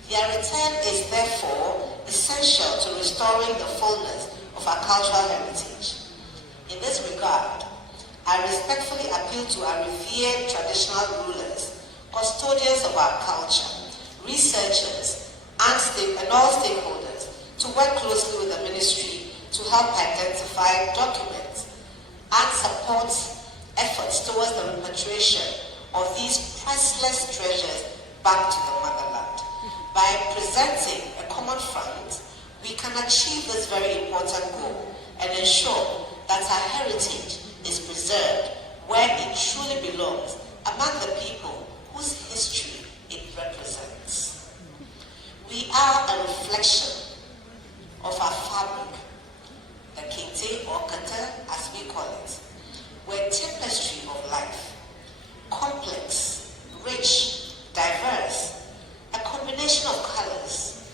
Their return is therefore essential to restoring the fullness of our cultural heritage. In this regard, I respectfully appeal to our revered traditional rulers, custodians of our culture, researchers, and all stakeholders to work closely with the ministry to help identify, document, and support efforts towards the repatriation of these priceless treasures back to the motherland. By presenting a common front, we can achieve this very important goal and ensure that our heritage is preserved where it truly belongs among the people whose history it represents. We are a reflection of our fabric, the kente or kata, as were a tapestry of life, complex, rich, diverse, a combination of colors.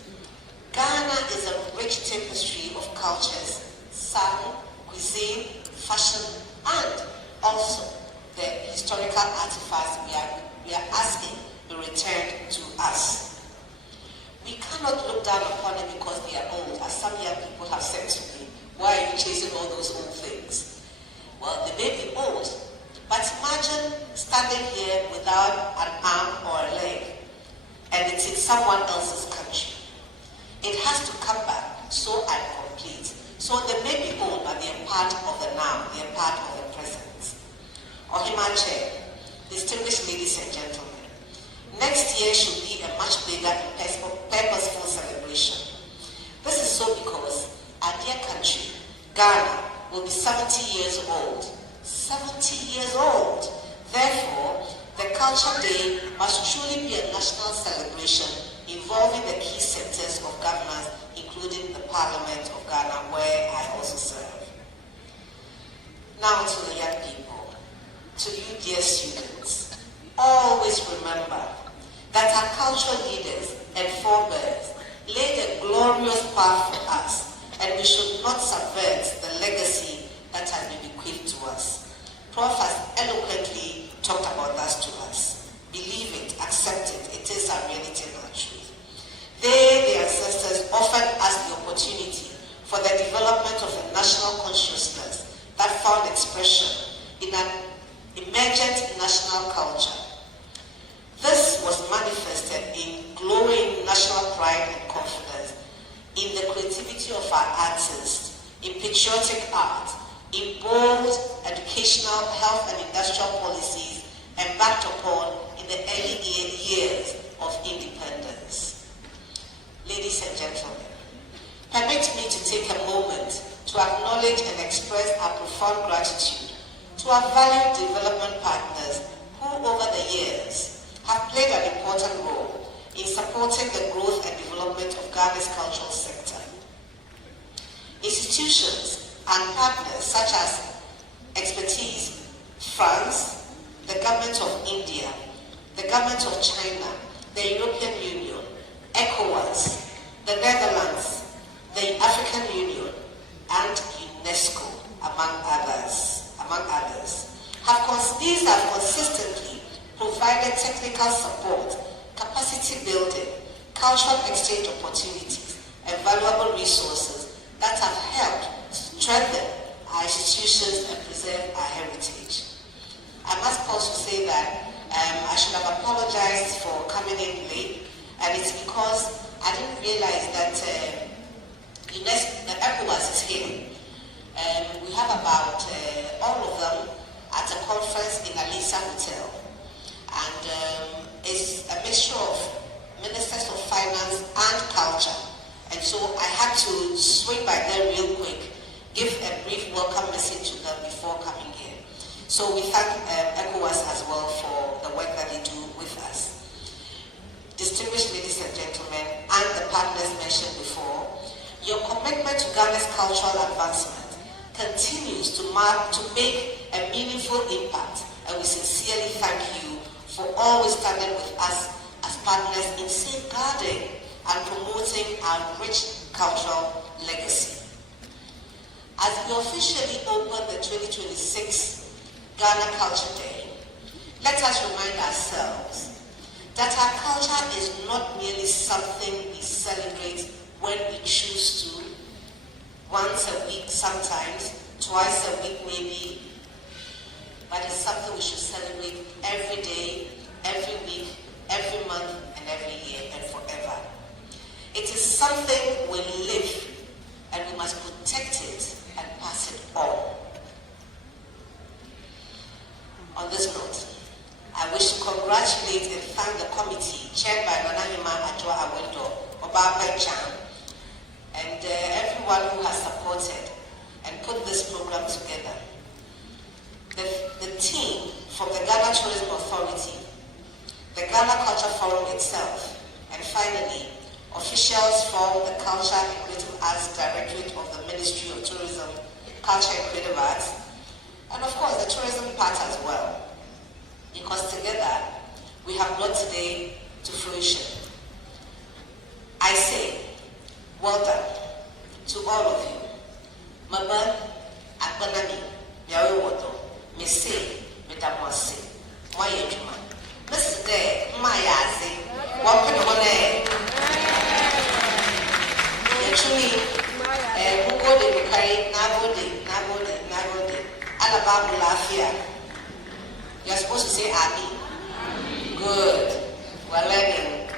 Ghana is a rich tapestry of cultures, sound, cuisine, fashion, and also the historical artifacts we are asking be returned to us. We cannot look down upon it because they are old, as some young people have said to me. Why are you chasing all those old things? Well, they may be old, but imagine standing here without an arm or a leg, and it's in someone else's country. It has to come back so and complete. So they may be old, but they are part of the now, they are part of the present. Ohimache, distinguished ladies and gentlemen, next year should be a much bigger and purposeful celebration. This is so because our dear country, Ghana, will be 70 years old. 70 years old. Therefore, the Culture Day must truly be a national celebration involving the key sectors of governance, including the Parliament of Ghana, where I also serve. Now to the young people, to you dear students, always remember that our cultural leaders and forebears laid a glorious path for us, and we should not subvert the legacy that has been bequeathed to us. Prof has eloquently talked about that to us. Believe it, accept it, it is our reality and our truth. They, the ancestors, offered us the opportunity for the development of a national consciousness that found expression in an emergent national culture. This was manifested in glowing national pride and confidence, in the creativity of our artists, in patriotic art, in bold educational, health and industrial policies, and backed upon in the early years of independence. Ladies and gentlemen, permit me to take a moment to acknowledge and express our profound gratitude to our valued development partners who over the years have played an important role in supporting the growth and development of Ghana's cultural sector. Institutions and partners such as Expertise, France, the government of India, the government of China, the European Union, ECOWAS, the Netherlands, the African Union, and UNESCO, among others. These have consistently provided technical support, capacity building, cultural exchange opportunities, and valuable resources that have helped strengthen our institutions and preserve our heritage. I must also say that I should have apologized for coming in late, and it's because I didn't realize that the ECOWAS is here. We have about all of them at a conference in Alisa Hotel, and it's a mixture of ministers of finance and culture, and so I had to swing by there real quick, give a brief welcome message to them before coming here. So we thank ECOWAS as well for the work that they do with us. Distinguished ladies and gentlemen, and the partners mentioned before, your commitment to Ghana's cultural advancement continues to make a meaningful impact, and we sincerely thank you for always standing with us as partners in safeguarding and promoting our rich cultural legacy. As we officially open the 2026 Ghana Culture Day, let us remind ourselves that our culture is not merely something we celebrate when we choose to, once a week sometimes, twice a week maybe, but it's something we should celebrate every day, every week, every month, and every year, and forever. It is something we live, and we must protect it and pass it on. On this note, I wish to congratulate and thank the committee chaired by Nanahima Adjoa Awendo, Obaba Chan, and everyone who has supported and put this program together. The team from the Ghana Tourism Authority, the Ghana Culture Forum itself, and finally, officials from the Culture and Creative Arts Directorate of the Ministry of Tourism, Culture and Creative Arts, and of course the Tourism part as well, because together we have brought today to fruition. I say, well done to all of you. Maba, Akbanami, Yawe Wodo, Mese, Medamwase, Moye Juma. Mr. Day, Mayazi, Wapenone, Yachumi, Mugode, Bukari, Nabode, Alababu Lafia. You're supposed to say Abi. Good. We're learning.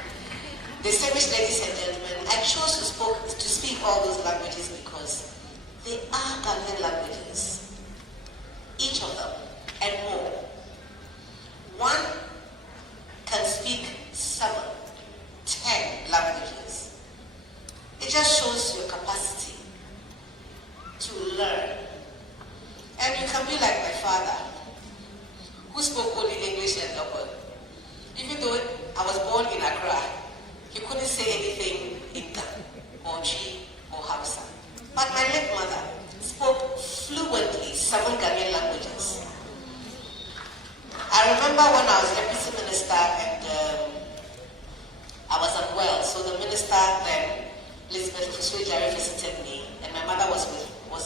Distinguished ladies and gentlemen, I chose to speak all those languages because they are Ghanaian languages. Each of them, and more. One can speak 7, 10 languages. It just shows your capacity to learn. And you can be like my father, who spoke only English and Local. Even though I was born in Accra, he couldn't say anything in Ghana, or Chi, or Hausa. But my late mother spoke fluently 7 Ghanaian languages. I remember when I was deputy minister and I was unwell, so the minister then, Elizabeth Fusui-Jare, visited me, and my mother was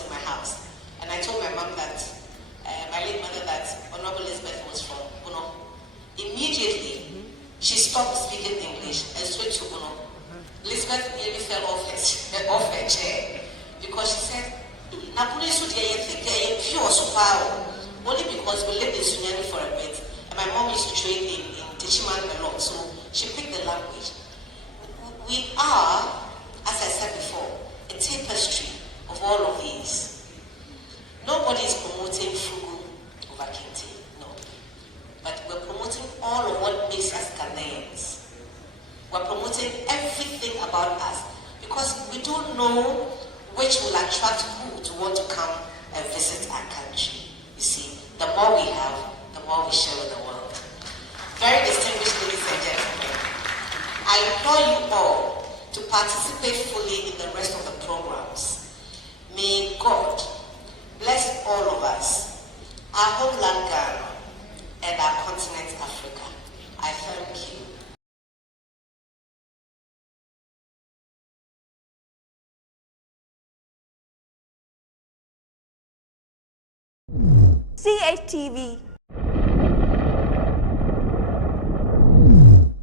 in my house. And I told my mom that, my late mother, that Honorable Elizabeth was from Puno. Immediately, she stopped speaking English and switched to Puno. Elizabeth nearly fell off her chair because she said, only because we lived in Sunyani for a bit, and my mom used to trade in Tichiman a lot, so she picked the language. We are, as I said before, a tapestry of all of these. Nobody is promoting Fugu over Kinte, no. But we're promoting all of what makes us Ghanaians. We're promoting everything about us because we don't know which will attract who to want to come and visit our country. You see, the more we have, the more we share with the world. Very distinguished ladies and gentlemen, I implore you all to participate fully in the rest of the programs. May God bless all of us, our homeland Ghana, and our continent Africa. I thank you. CHTV.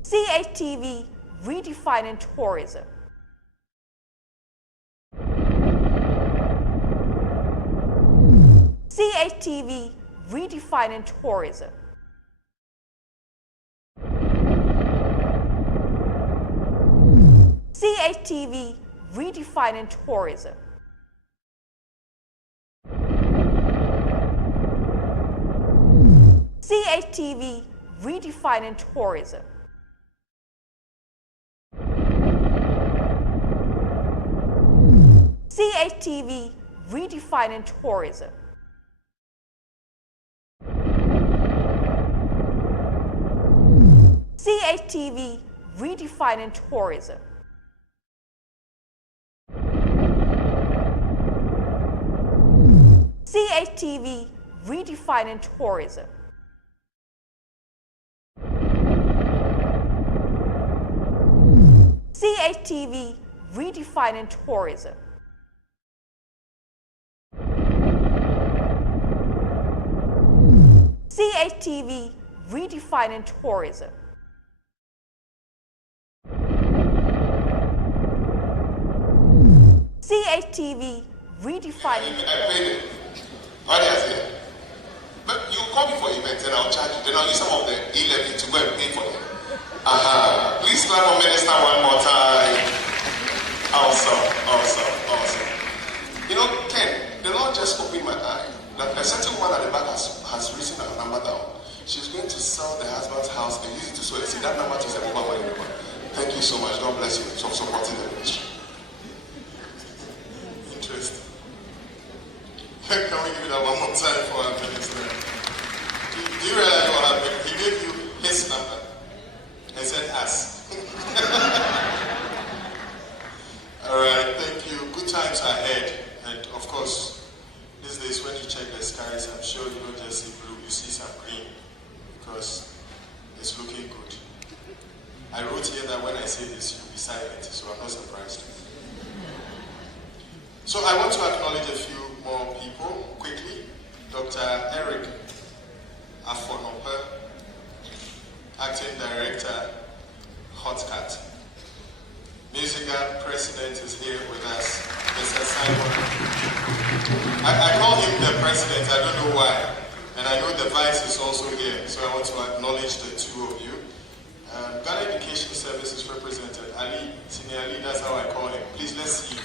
CHTV redefining tourism. CHTV redefining tourism. CHTV redefining tourism. CHTV redefining tourism. CHTV redefining tourism. CHTV redefining tourism. CHTV redefining tourism. CHTV redefining tourism. CHTV redefining tourism. CHTV redefining tourism. I paid it. What is it? But you call me for events and I'll charge you. Then I'll use some of the e-levy to go and pay for them. Please clap for Minister one more time. Awesome, awesome, awesome. You know, Ken, the Lord just opened my eye that a certain one at the back has written her number down. She's going to sell the husband's house and use it to sow a seed. That number is a mobile money number. Thank you so much. God bless you for supporting the ministry. Interesting. Can we give that one more time for our minister? Do you realize what happened? He gave you his number and said us. All right, thank you. Good times ahead. And of course, these days when you check the skies, I'm sure you don't just see blue, you see because it's looking good. I wrote here that when I say this, you'll be silent, so I'm not surprised. So I want to acknowledge a few more people quickly. Dr. Eric Afonope, Acting Director, Hotcat. Musical President is here with us, Mr. Simon. I call him the President, I don't know why. And I know the Vice is also here, so I want to acknowledge the two of you. Ghana Education Services represented, Ali, Senior Ali, that's how I call him. Please, let's see you.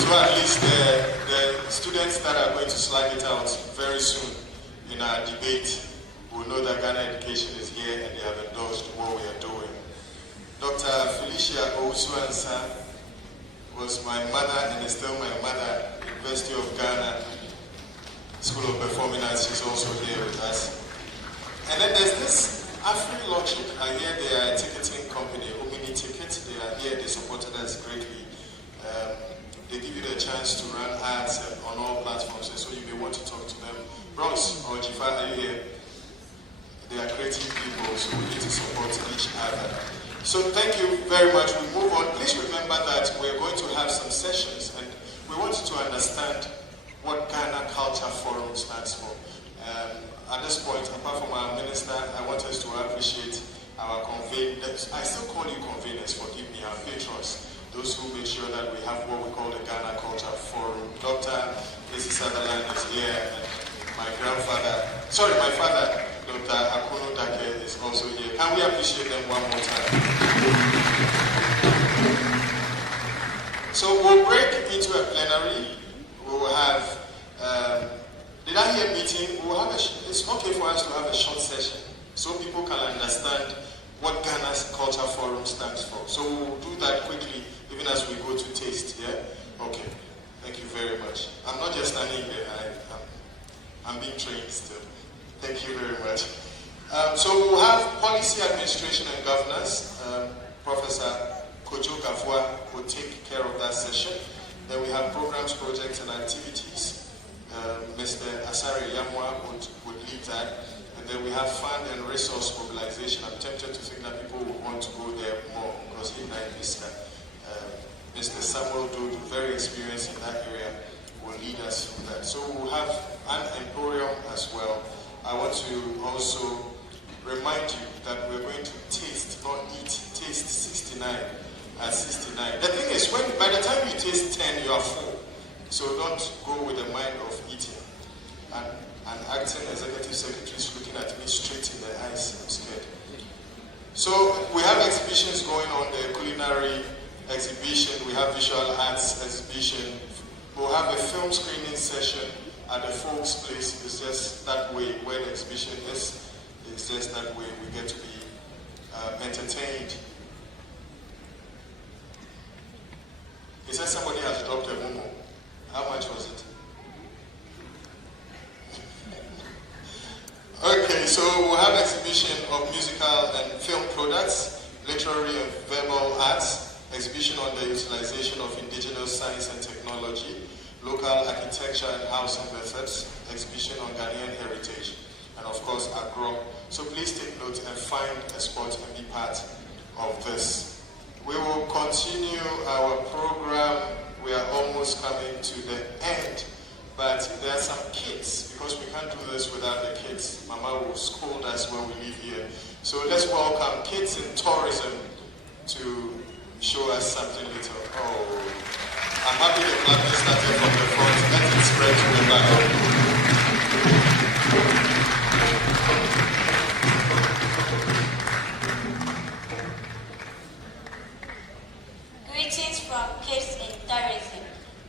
So at least the students that are going to slide it out very soon in our debate will know that Ghana Education is here and they have endorsed what we are doing. Dr. Felicia Owusu-Ansah was my mother and is still my mother, University of Ghana, School of Performing Arts. She's also here with us. And then there's this AfriLogic. I hear they are a ticketing company, Omni Tickets. They are here, they supported us greatly. They give you the chance to run ads on all platforms, and so you may want to talk to them. Bronx or Jifa are here. They are creative people, so we need to support each other. So thank you very much. We move on. Please remember that we're going to have some sessions, and we want you to understand what Ghana Culture Forum stands for. At this point, apart from our minister, I want us to appreciate our conveners. I still call you conveners, forgive me, our patrons. Those who make sure that we have what we call the Ghana Culture Forum. Dr. Lacey Sutherland is here, and my father, Dr. Akuno Dake, is also here. Can we appreciate them one more time? So we'll break into a plenary. We will have, did I hear meeting? We'll have it's okay for us to have a short session so people can understand what Ghana's Culture Forum stands for. So we'll do that quickly, even as we go to taste, yeah? Okay, thank you very much. I'm not just standing there, I'm being trained still. Thank you very much. So we'll have Policy Administration and Governance. Professor Kojo Gafua will take care of that session. Then we have Programs, Projects and Activities. Mr. Asari Yamwa would lead that. And then we have Fund and Resource Mobilization. I'm tempted to think that people will want to go there more because he like this guy. Mr. Samuel Dodo, very experienced in that area, will lead us through that. So we'll have an emporium as well. I want to also remind you that we're going to taste, not eat, taste 69 at 69. The thing is, by the time you taste 10, you are full. So don't go with the mind of eating. And acting executive secretary is looking at me straight in the eyes. I'm scared. So we have exhibitions going on, the culinary exhibition, we have visual arts exhibition, we'll have a film screening session at the folks' place. It's just that way where the exhibition is. It's just that way we get to be entertained. He said somebody has dropped a momo. How much was it? Okay, so we'll have exhibition of musical and film products, literary and verbal arts, exhibition on the utilization of indigenous science and technology, local architecture and housing methods, exhibition on Ghanaian heritage, and of course agro. So please take note and find a spot and be part of this. We will continue our program. We are almost coming to the end, but there are some kids, because we can't do this without the kids. Mama will scold us when we leave here. So let's welcome kids in tourism to show us something little. Oh, I'm happy the clapping started from the front. Let it spread to the back. Greetings from Kids in Tourism.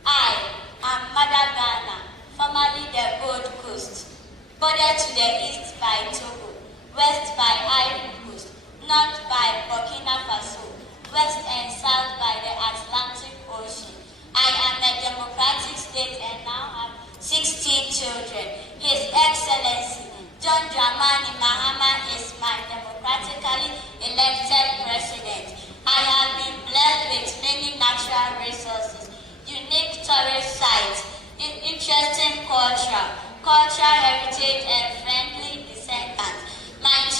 I am Mother Ghana, formerly the Gold Coast, bordered to the east by Togo, west by Ivory Coast, north by Burkina Faso, west and south by the Atlantic Ocean. I am a democratic state and now have 16 children. His Excellency John Dramani Mahama is my democratically elected president. I have been blessed with many natural resources, unique tourist sites, interesting culture heritage, and friendly descent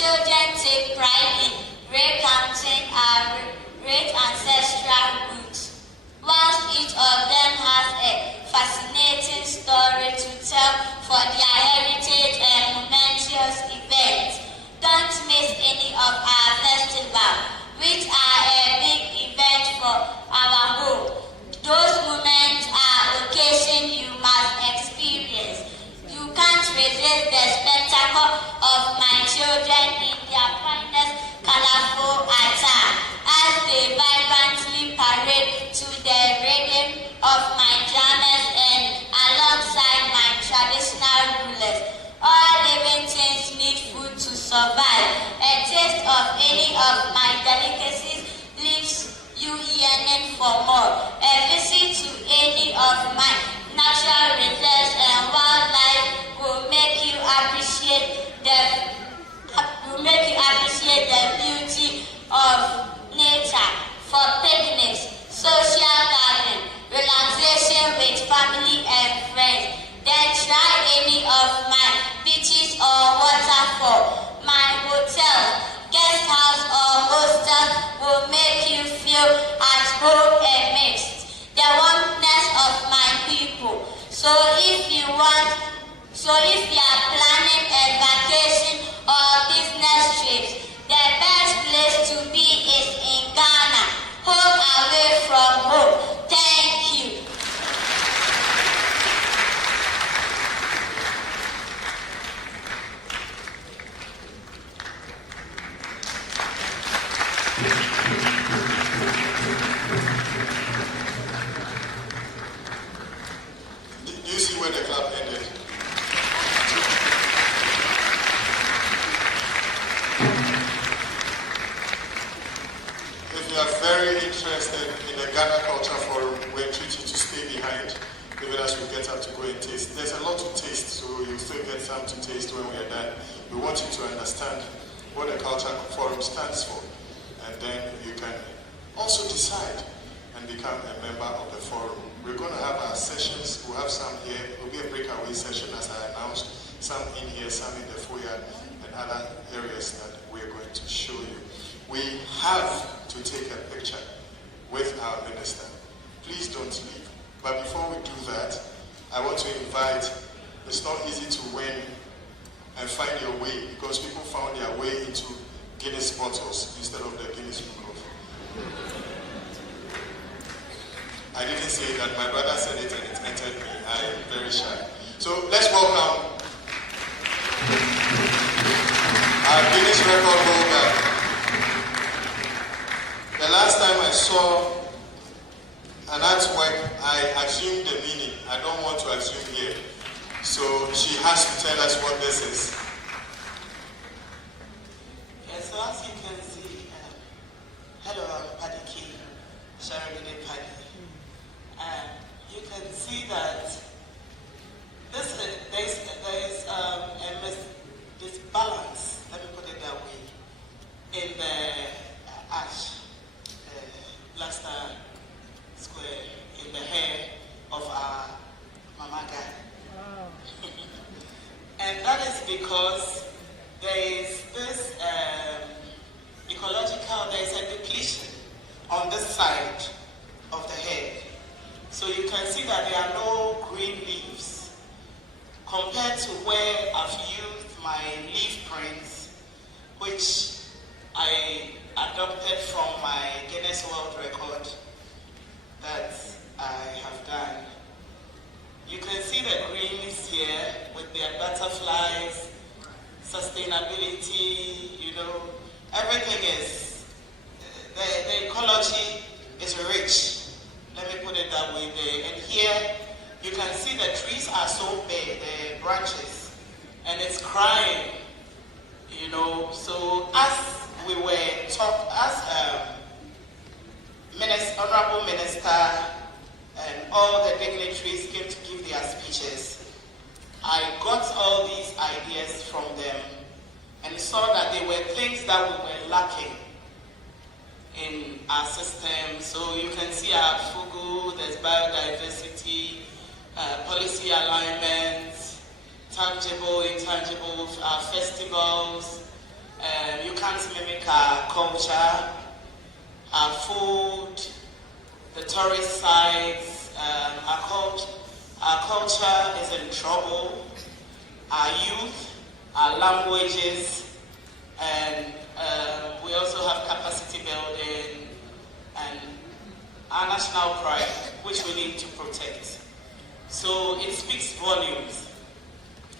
children take pride in recounting our great ancestral roots. Whilst each of them has a fascinating story to tell for their heritage and momentous events, don't miss any of our festivals, which are a big event for our home. Those moments are occasions you must experience. You can't resist the spectacle of my children in their finest colorful attire as they vibrantly parade to the rhythm of my drummers and alongside my traditional rulers. All living things need food to survive. A taste of any of my delicacies leaves you yearning for more. A visit to any of my natural reserves and wildlife will make you appreciate the beauty of nature. For picnics, social gathering, relaxation with family and friends, then try any of my beaches or waterfall. My hotels, guest house or hostel will make you feel at home and mixed. The warmness of my people. So if you are planning a vacation or business trips, the best place to be is in Ghana, home away from home. Thank you. Do you see where the clap ended? If you are very interested in the Ghana Culture Forum, we entreat you to stay behind, even as we get up to go and taste. There's a lot to taste, so you still get some to taste when we are done. We want you to understand what the Culture Forum stands for, and then you can also decide and become a member of the forum. We're going to have our sessions. We'll have some here. It will be a breakaway session, as I announced. Some in here, some in the foyer, and other areas that we're going to show you. We have to take a picture with our minister. Please don't leave. But before we do that, I want to invite, it's not easy to win and find your way, because people found their way into Guinness bottles instead of the Guinness Book of. I didn't say that, my brother said it and it entered me. I am very shy. So let's welcome our Guinness record holder. The last time I saw an artwork, I assumed the meaning. I don't want to assume here. So she has to tell us what this is. Yes, so as you can see, hello, I'm Paddy King, Sharon Paddy. You can see that there is this balance, let me put it that way, in the ash, plaster square, in the hair of our Mama Guy. Wow. And that is because there is this there is a depletion on this side of the head. So you can see that there are no green leaves compared to where I've used my leaf prints, which I adopted from my Guinness World Record that I have done. You can see the greens here with their butterflies, sustainability, everything is, the ecology is rich. Let me put it that way there. And here, you can see the trees are so big, the branches, and it's crying, So as we were talking, as Honorable Minister and all the dignitaries came to give their speeches, I got all these ideas from them and saw that they were things that we were lacking in our system. So you can see our FUGU, there's biodiversity, policy alignment, tangible, intangible, our festivals, You can't mimic our culture, our food, the tourist sites. Our culture is in trouble. Our youth, our languages, and we also have capacity building and our national pride, which we need to protect. So it speaks volumes.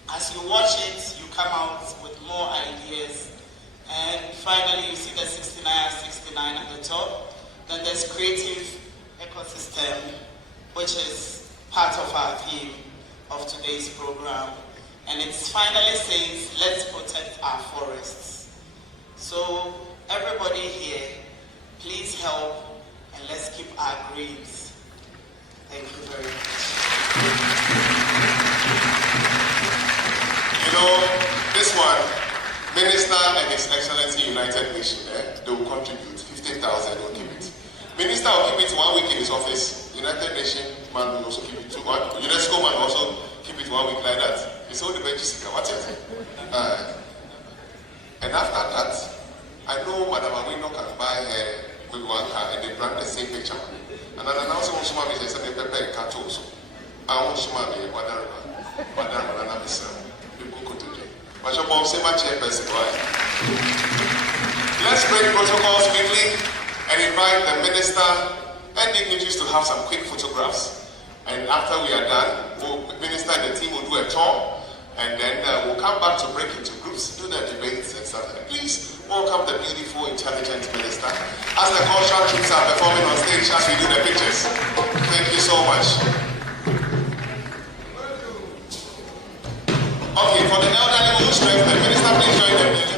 As you watch it, you come out with more ideas. And finally, you see the 69 at the top. Then there's creative ecosystem, which is part of our theme of today's program. And it finally says, let's protect our forests. So everybody here, please help and let's keep our greens. Thank you very much. You know, this one, Minister and His Excellency United Nations, they will contribute 15,000, will keep it. Minister will keep it 1 week in his office. United Nations man will also keep it 2 months. UNESCO man will also keep it 1 week like that. It's all the Jessica, what's it? And after that, I know Madam Awino can buy her with 1 car and they brand the same picture. And then I also want to be saying they prepare a car also. I want to be Madam Missile. Let's break protocols quickly and invite the minister and dignitaries to have some quick photographs. And after we are done, minister and the team will do a tour, and then we'll come back to break into groups, do the debates and stuff. And please welcome the beautiful, intelligent minister as the cultural troops are performing on stage as we do the pictures. Thank you so much. Okay, for the elderly, we'll strengthen. Minister, please join them.